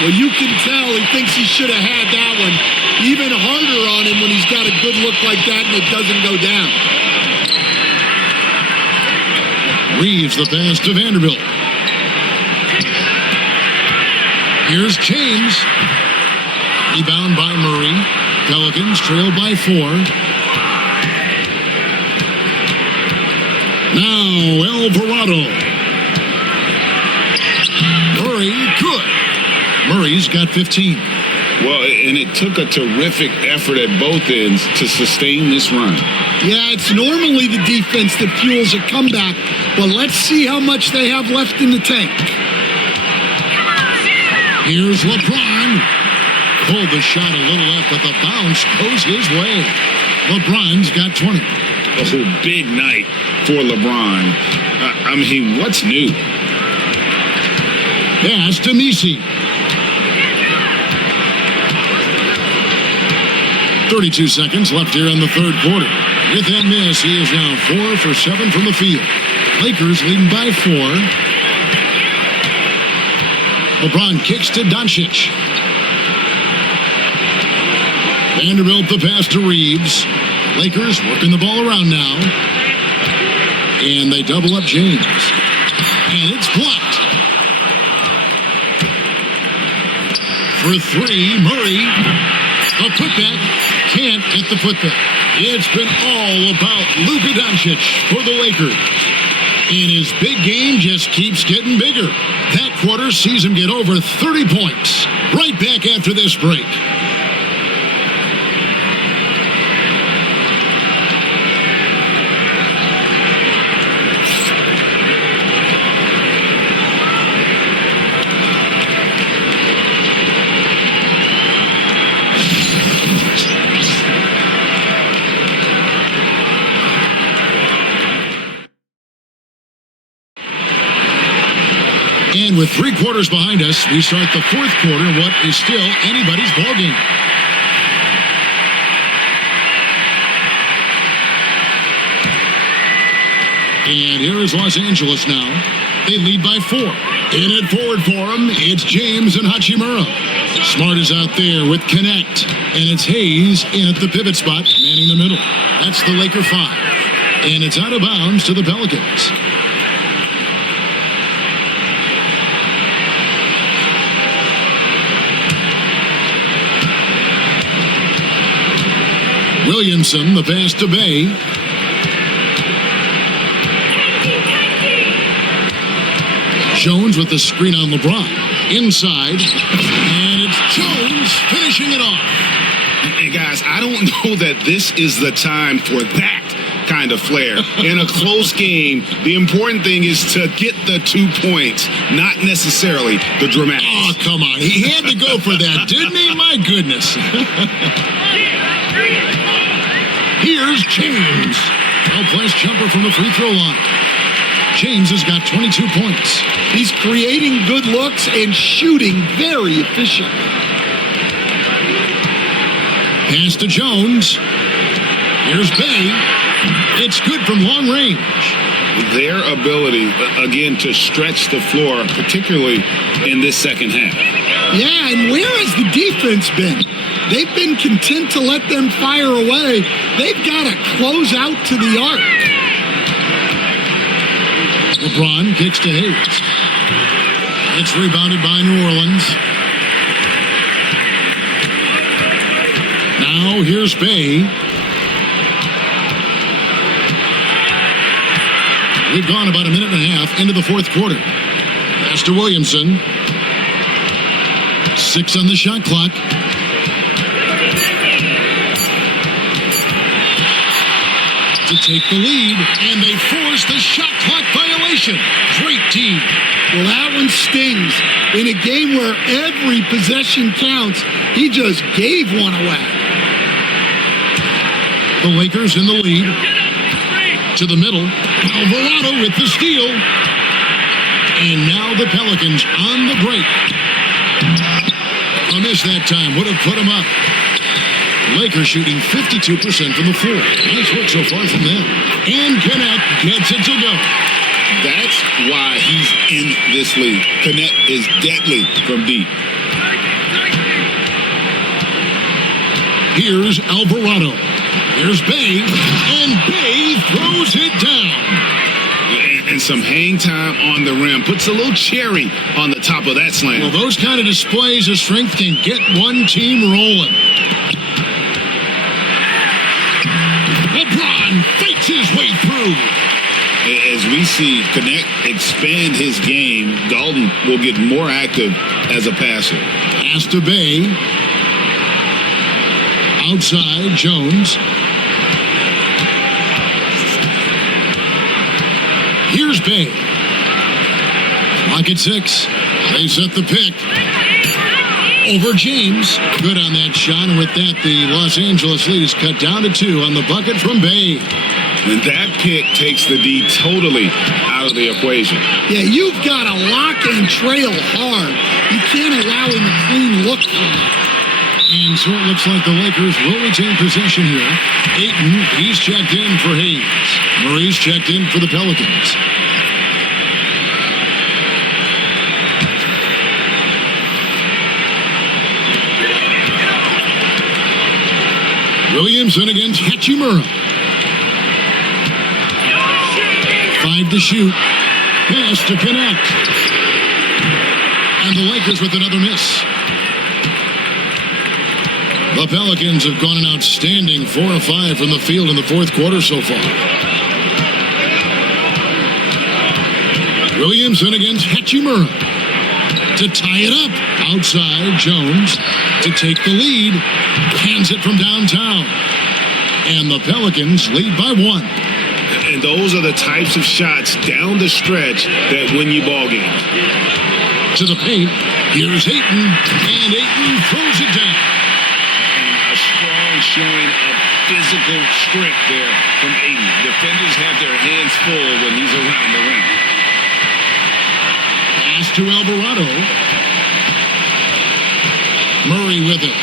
Well, you can tell he thinks he should have had that one even harder on him when he's got a good look like that and it doesn't go down. Reeves the pass to Vanderbilt. Here's James. Rebound by Murray. Pelicans trail by 4. Now, Alvarado. Murray, good. Murray's got 15. Well, and it took a terrific effort at both ends to sustain this run. Yeah, it's normally the defense that fuels a comeback, but let's see how much they have left in the tank. Here's LeBron. Pulled the shot a little left, but the bounce goes his way. LeBron's got 20. Oh, big night for LeBron. I mean, what's new? Pass to Messi. 32 seconds left here in the third quarter. With that miss, he is now 4 for 7 from the field. Lakers leading by 4. LeBron kicks to Donic. Vanderbilt the pass to Reeves. Lakers working the ball around now. And they double up James. And it's blocked. For 3, Murray. A putback. Can't get the putback. It's been all about Luka Doncic for the Lakers. And his big game just keeps getting bigger. That quarter sees him get over 30 points. Right back after this break. And with 3 quarters behind us, we start the fourth quarter, what is still anybody's ballgame. And here is Los Angeles now. They lead by 4. In it forward for them, it's James and Hachimura. Smart is out there with Connect. And it's Hayes in at the pivot spot, manning the middle. That's the Laker 5. And it's out of bounds to the Pelicans. Williamson, the pass to Bay. Jones with the screen on LeBron. Inside. And it's Jones finishing it off. And guys, I don't know that this is the time for that kind of flair. In a close game, the important thing is to get the 2 points, not necessarily the dramatics. Oh, come on. He had to go for that, didn't he? My goodness. Here's James. Well-placed jumper from the free throw line. James has got 22 points. He's creating good looks and shooting very efficient. Pass to Jones. Here's Bay. It's good from long range. Their ability, again, to stretch the floor, particularly in this second half. Yeah, and where has the defense been? They've been content to let them fire away. They've got to close out to the arc. LeBron kicks to Hayes. It's rebounded by New Orleans. Now here's Bay. We've gone about a minute and a half into the fourth quarter. Pass to Williamson. 6 on the shot clock. To take the lead, and they force the shot clock violation. Great team. Well, that one stings. In a game where every possession counts, he just gave one away. The Lakers in the lead. To the middle. Alvarado with the steal. And now the Pelicans on the break. A miss that time. Would have put them up. Lakers shooting 52% from the floor. Nice work so far from them. And Connect gets it to go. That's why he's in this league. Connect is deadly from deep. Here's Alvarado. Here's Bay. And Bay throws it down. And some hang time on the rim. Puts a little cherry on the top of that slam. Well, those kind of displays of strength can get one team rolling. LeBron fights his way through. As we see Connect expand his game, Dalton will get more active as a passer. Pass to Bay. Outside, Jones. Here's Bay. Clock at 6. They set the pick. Over James. Good on that shot. And with that, the Los Angeles lead is cut down to 2 on the bucket from Bay. And that pick takes the D totally out of the equation. Yeah, you've got to lock and trail hard. You can't allow him a clean look from that. And so it looks like the Lakers will retain possession here. Ayton, he's checked in for Hayes. Murray's checked in for the Pelicans. Williamson against Hachimura. 5 to shoot. Pass to connect. And the Lakers with another miss. The Pelicans have gone an outstanding 4 of 5 from the field in the fourth quarter so far. Williamson against Hachimura. To tie it up. Outside, Jones to take the lead. Hands it from downtown. And the Pelicans lead by 1. And those are the types of shots down the stretch that win you ball games. To the paint. Here's Ayton. And Ayton throws it down. And a strong showing of physical strength there from Ayton. Defenders have their hands full when he's around the rim. Pass to Alvarado. Murray with it.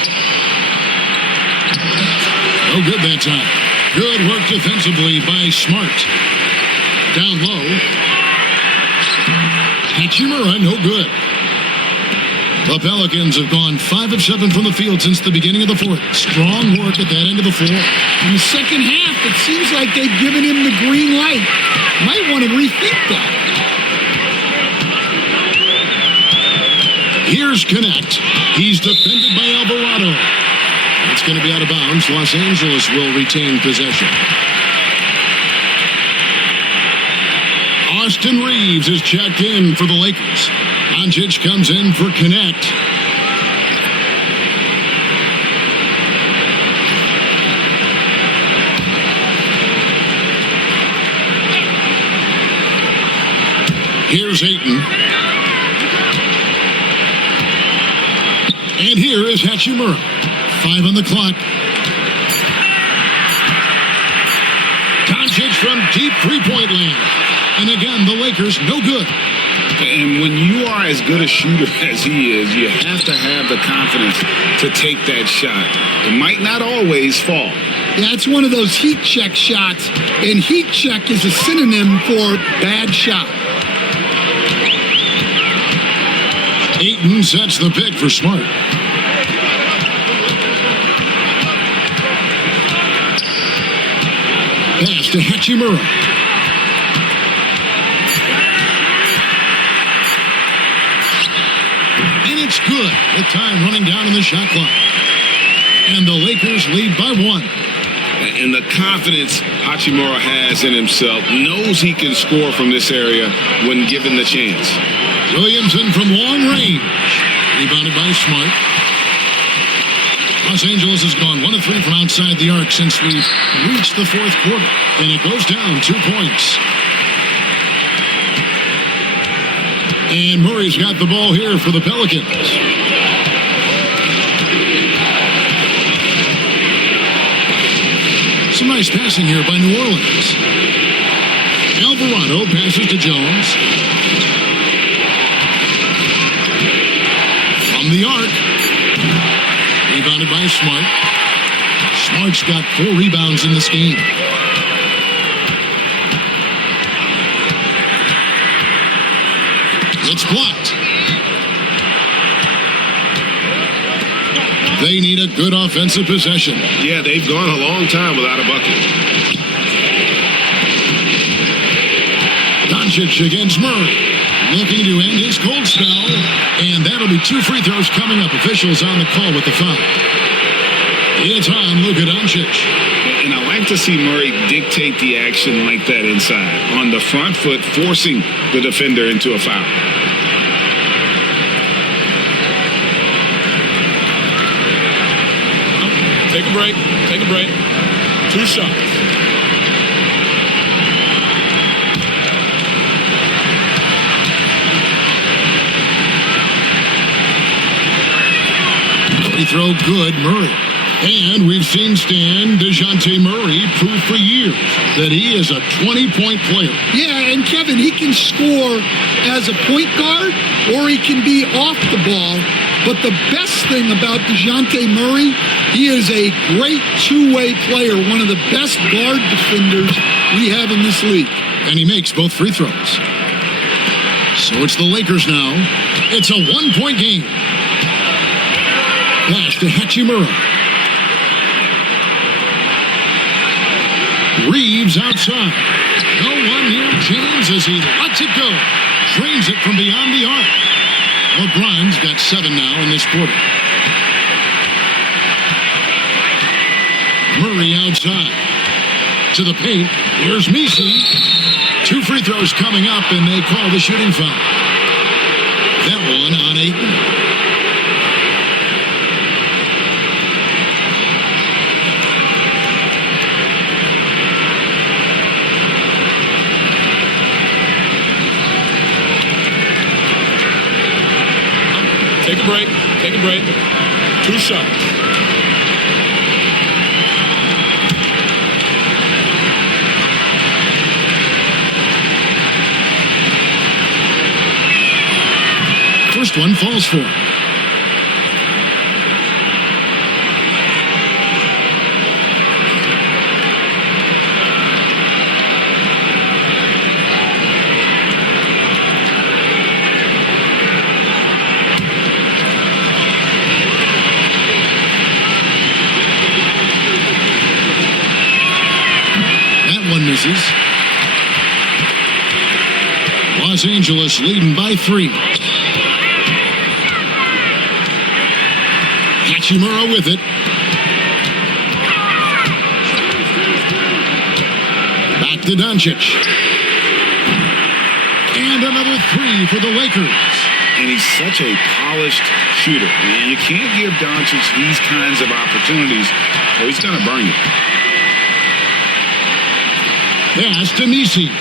No good that time. Good work defensively by Smart. Down low. Hachimura, no good. The Pelicans have gone 5 of 7 from the field since the beginning of the fourth. Strong work at that end of the floor. In the second half, it seems like they've given him the green light. Might want to rethink that. Here's Connect. He's defended by Alvarado. It's going to be out of bounds. Los Angeles will retain possession. Austin Reeves is checked in for the Lakers. Doncic comes in for Connect. Here's Ayton. And here is Hachimura. 5 on the clock. Donic from deep three-point land. And again, the Lakers no good. And when you are as good a shooter as he is, you have to have the confidence to take that shot. It might not always fall. Yeah, it's one of those heat check shots. And heat check is a synonym for bad shot. Ayton sets the pick for Smart. Pass to Hachimura. And it's good. The time running down in the shot clock. And the Lakers lead by 1. And the confidence Hachimura has in himself, knows he can score from this area when given the chance. Williamson from long range. Rebounded by Smart. Los Angeles has gone 1 of 3 from outside the arc since we've reached the fourth quarter. And it goes down 2 points. And Murray's got the ball here for the Pelicans. Some nice passing here by New Orleans. Alvarado passes to Jones. From the arc. Rebounded by Smart. Smart's got 4 rebounds in this game. It's blocked. They need a good offensive possession. Yeah, they've gone a long time without a bucket. Doncic against Murray. Looking to end his cold spell. And that'll be 2 free throws coming up. Officials on the call with the foul. It's on Luka Doncic. And I like to see Murray dictate the action like that inside. On the front foot, forcing the defender into a foul. Take a break. Take a break. 2 shots. Free throw good, Murray. And we've seen Stan DeJounte Murray prove for years that he is a 20-point player. Yeah, and Kevin, he can score as a point guard or he can be off the ball. But the best thing about DeJounte Murray, he is a great two-way player, one of the best guard defenders we have in this league. And he makes both free throws. So it's the Lakers now. It's a one-point game. Pass to Hachimura. Reeves outside. No one near James as he lets it go. Drains it from beyond the arc. LeBron's got 7 now in this quarter. Murray outside. To the paint. Here's Messi. 2 free throws coming up, and they call the shooting foul. That one on Ayton. Take a break. Take a break. 2 shots. First one falls for him. Misses. Los Angeles leading by 3. Hachimura with it. Back to Donic. And another 3 for the Lakers. And he's such a polished shooter. You can't give Donic these kinds of opportunities or he's going to burn you. Pass to Messi.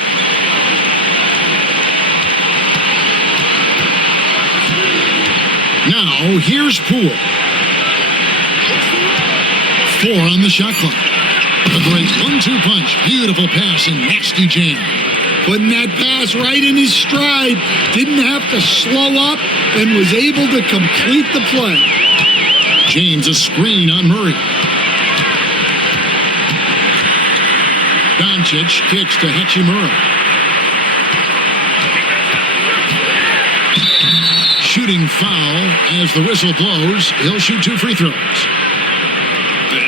Now, here's Poole. 4 on the shot clock. A great 1-2 punch. Beautiful pass and nasty jam. Putting that pass right in his stride. Didn't have to slow up and was able to complete the play. James a screen on Murray. Donic kicks to Hachimura. Shooting foul as the whistle blows. He'll shoot 2 free throws.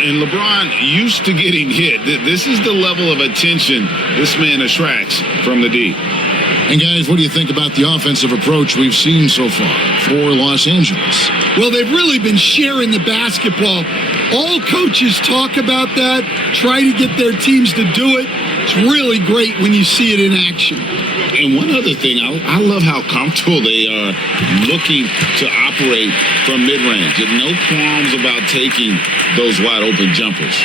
And LeBron used to getting hit. This is the level of attention this man attracts from the D. And guys, what do you think about the offensive approach we've seen so far for Los Angeles? Well, they've really been sharing the basketball. All coaches talk about that, try to get their teams to do it. It's really great when you see it in action. And one other thing, I love how comfortable they are looking to operate from mid-range. There's no qualms about taking those wide-open jumpers.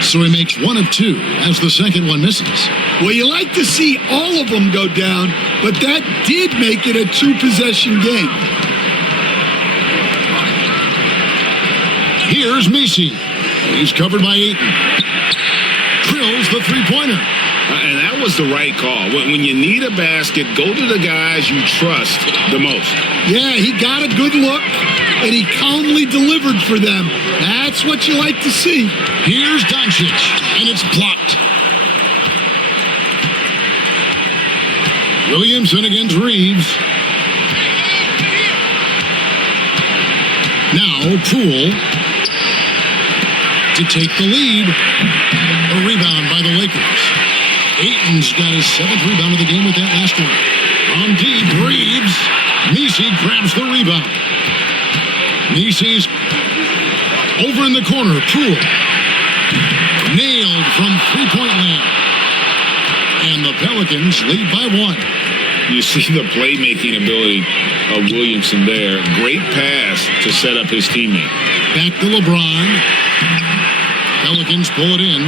So he makes 1 of 2 as the second one misses. Well, you like to see all of them go down, but that did make it a 2-possession game. Here's Messi. He's covered by Ayton. Drills the three-pointer. And that was the right call. When you need a basket, go to the guys you trust the most. Yeah, he got a good look, and he calmly delivered for them. That's what you like to see. Here's Donic, and it's blocked. Williamson against Reeves. Now Poole to take the lead. A rebound by the Lakers. Ayton's got his 7th rebound of the game with that last one. On deep, Reeves. Messi grabs the rebound. Messi's over in the corner. Poole. Nailed from three-point land. And the Pelicans lead by 1. You see the playmaking ability of Williamson there. Great pass to set up his teammate. Back to LeBron. Pelicans pull it in.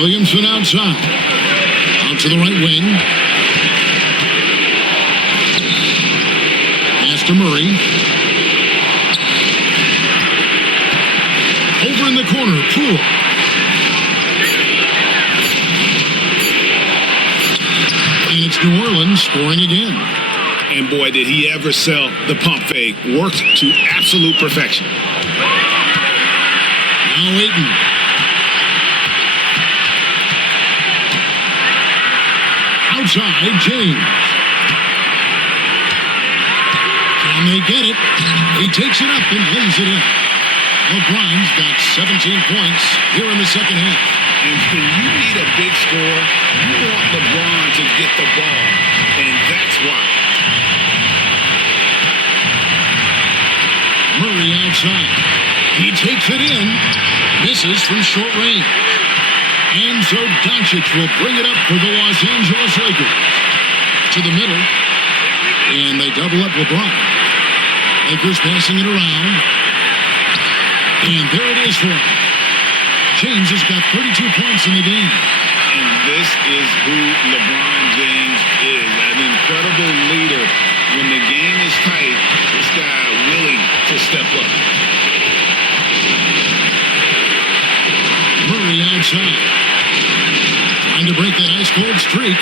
Williamson outside. Out to the right wing. Pass to Murray. Over in the corner, Poole. And it's New Orleans scoring again. And boy, did he ever sell the pump fake. Worked to absolute perfection. Now Ayton. Outside, James. Can they get it? He takes it up and lays it in. LeBron's got 17 points here in the second half. And when you need a big score, you want LeBron to get the ball. And that's why. Murray outside. He takes it in. Misses from short range. And so Donic will bring it up for the Los Angeles Lakers. To the middle. And they double up LeBron. Lakers passing it around. And there it is for him. James has got 32 points in the game. And this is who LeBron James is. An incredible leader. When the game is tight, this guy willing to step up. Murray outside. Trying to break that ice-cold streak.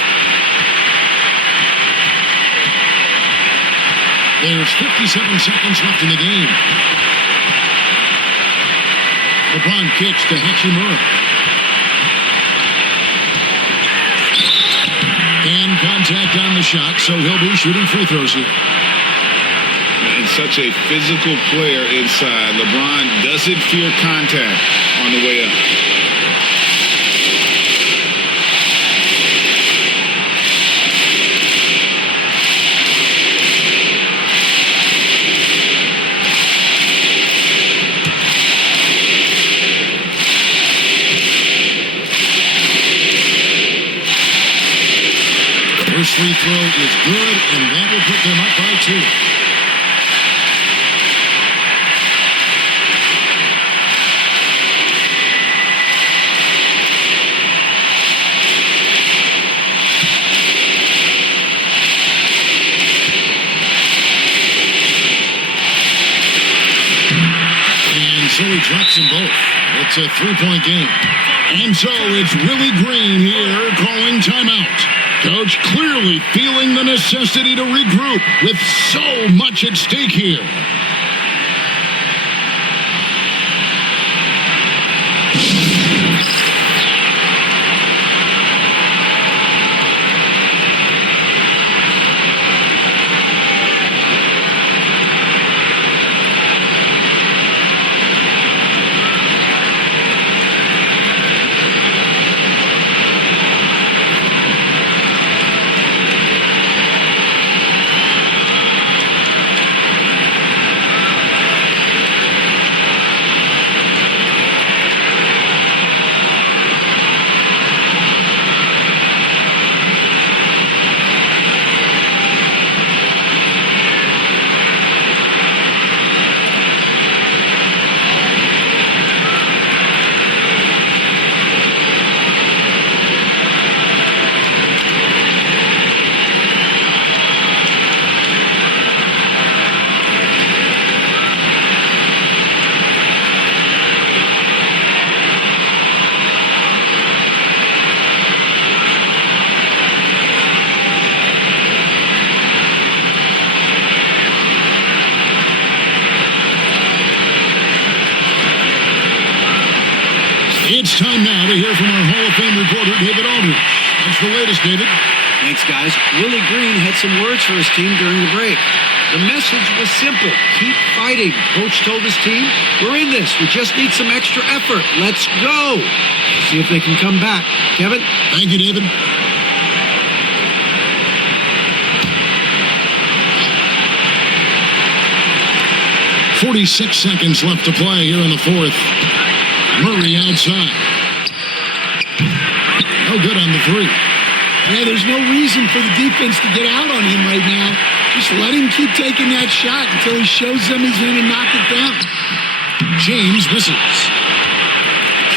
There's 57 seconds left in the game. LeBron kicks to Hachimura. And contact on the shot, so he'll be shooting free throws here. And such a physical player inside. LeBron doesn't fear contact on the way up. First free throw is good, and that will put them up by 2. And so he drops them both. It's a 3-point game. And so it's Willie Green here calling timeout. Coach clearly feeling the necessity to regroup with so much at stake here. It's time now to hear from our Hall of Fame reporter, David Aldridge. That's the latest, David. Thanks, guys. Willie Green had some words for his team during the break. The message was simple. Keep fighting. Coach told his team, we're in this. We just need some extra effort. Let's go. See if they can come back. Kevin? Thank you, David. "46 seconds left to play here in the fourth. Murray outside. No good on the three. Yeah, there's no reason for the defense to get out on him right now. Just let him keep taking that shot until he shows them he's going to knock it down. James misses.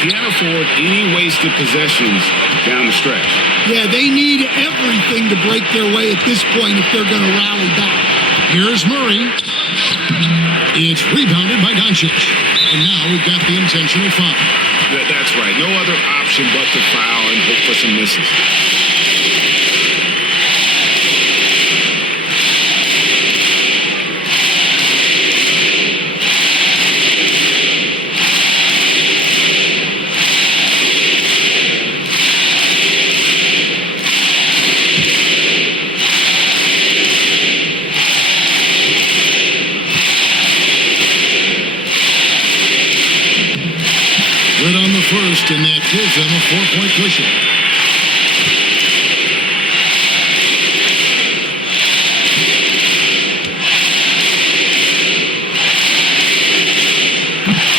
Can't afford any wasted possessions down the stretch. Yeah, they need everything to break their way at this point if they're going to rally back. Here's Murray. It's rebounded by Donic. And now we've got the intentional foul. That's right. No other option but to foul and hope for some misses. Good on the first, and that gives them a 4-point cushion.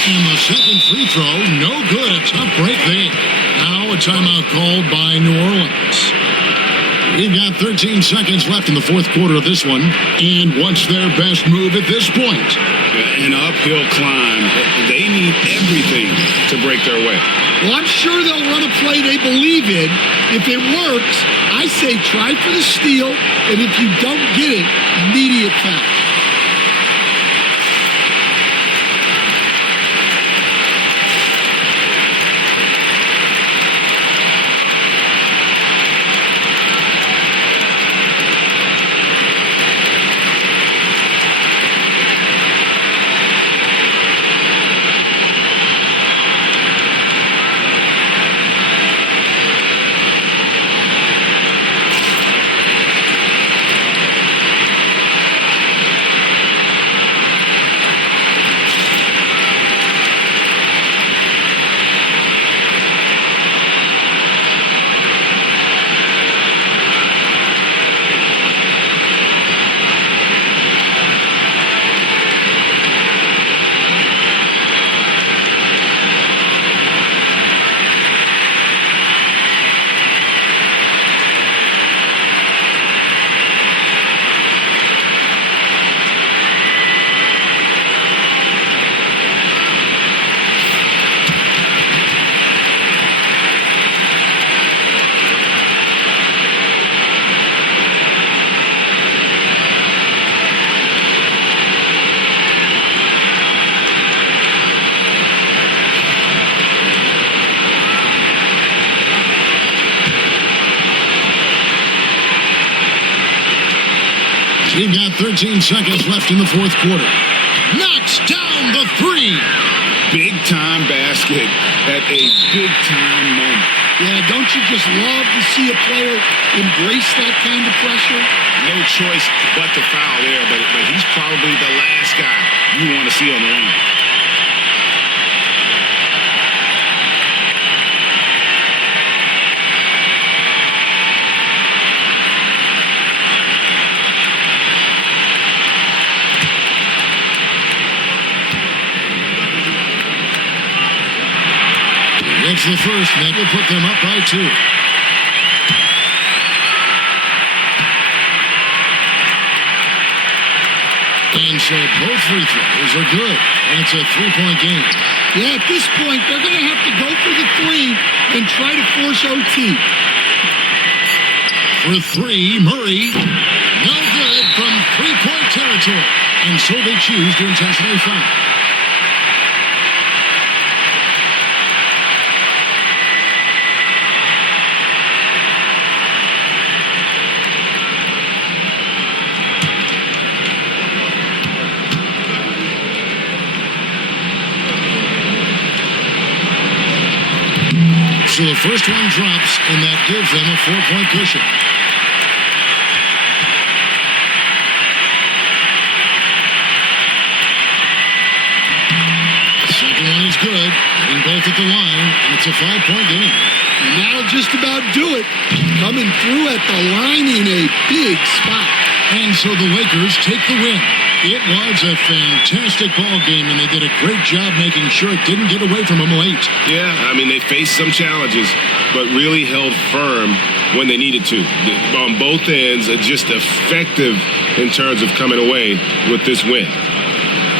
And the second free throw, no good. A tough break there. Now a timeout called by New Orleans. We've got 13 seconds left in the fourth quarter of this one. And what's their best move at this point? An uphill climb. They need everything to break their way. Well, I'm sure they'll run a play they believe in. If it works, I say try for the steal, and if you don't get it, immediate foul. We've got 13 seconds left in the fourth quarter. Knocks down the three. Big time basket at a big time moment. Yeah, don't you just love to see a player embrace that kind of pressure? No choice but to foul there, but he's probably the last guy you want to see on the line. It's the first, and that will put them up by 2. And so both free throws are good. And it's a 3-point game. Yeah, at this point, they're going to have to go for the 3 and try to force OT. For 3, Murray. No good from 3-point territory. And so they choose to intentionally foul. So the first one drops, and that gives them a 4-point cushion. The second one is good, hitting both at the line, and it's a 5-point game. And that'll just about do it. Coming through at the line in a big spot. And so the Lakers take the win. It was a fantastic ball game, and they did a great job making sure it didn't get away from them late. Yeah, I mean, they faced some challenges, but really held firm when they needed to. On both ends, just effective in terms of coming away with this win.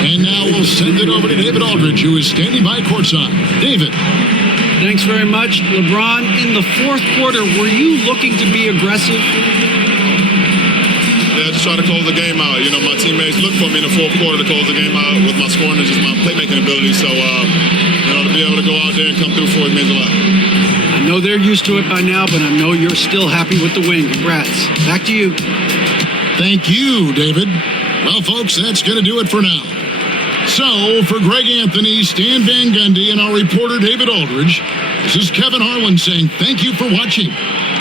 And now we'll send it over to David Aldridge, who is standing by courtside. David. Thanks very much. LeBron, in the fourth quarter, were you looking to be aggressive? Yeah, just try to close the game out. You know, my teammates look for me in the fourth quarter to close the game out with my scoring and just my playmaking ability. So, to be able to go out there and come through for it means a lot. I know they're used to it by now, but I know you're still happy with the win. Congrats. Back to you. Thank you, David. Well, folks, that's going to do it for now. So, for Greg Anthony, Stan Van Gundy, and our reporter David Aldridge, this is Kevin Harlan saying thank you for watching.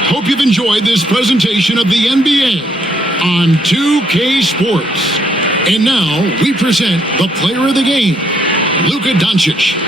Hope you've enjoyed this presentation of the NBA on 2K Sports. And now we present the player of the game, Luka Doncic.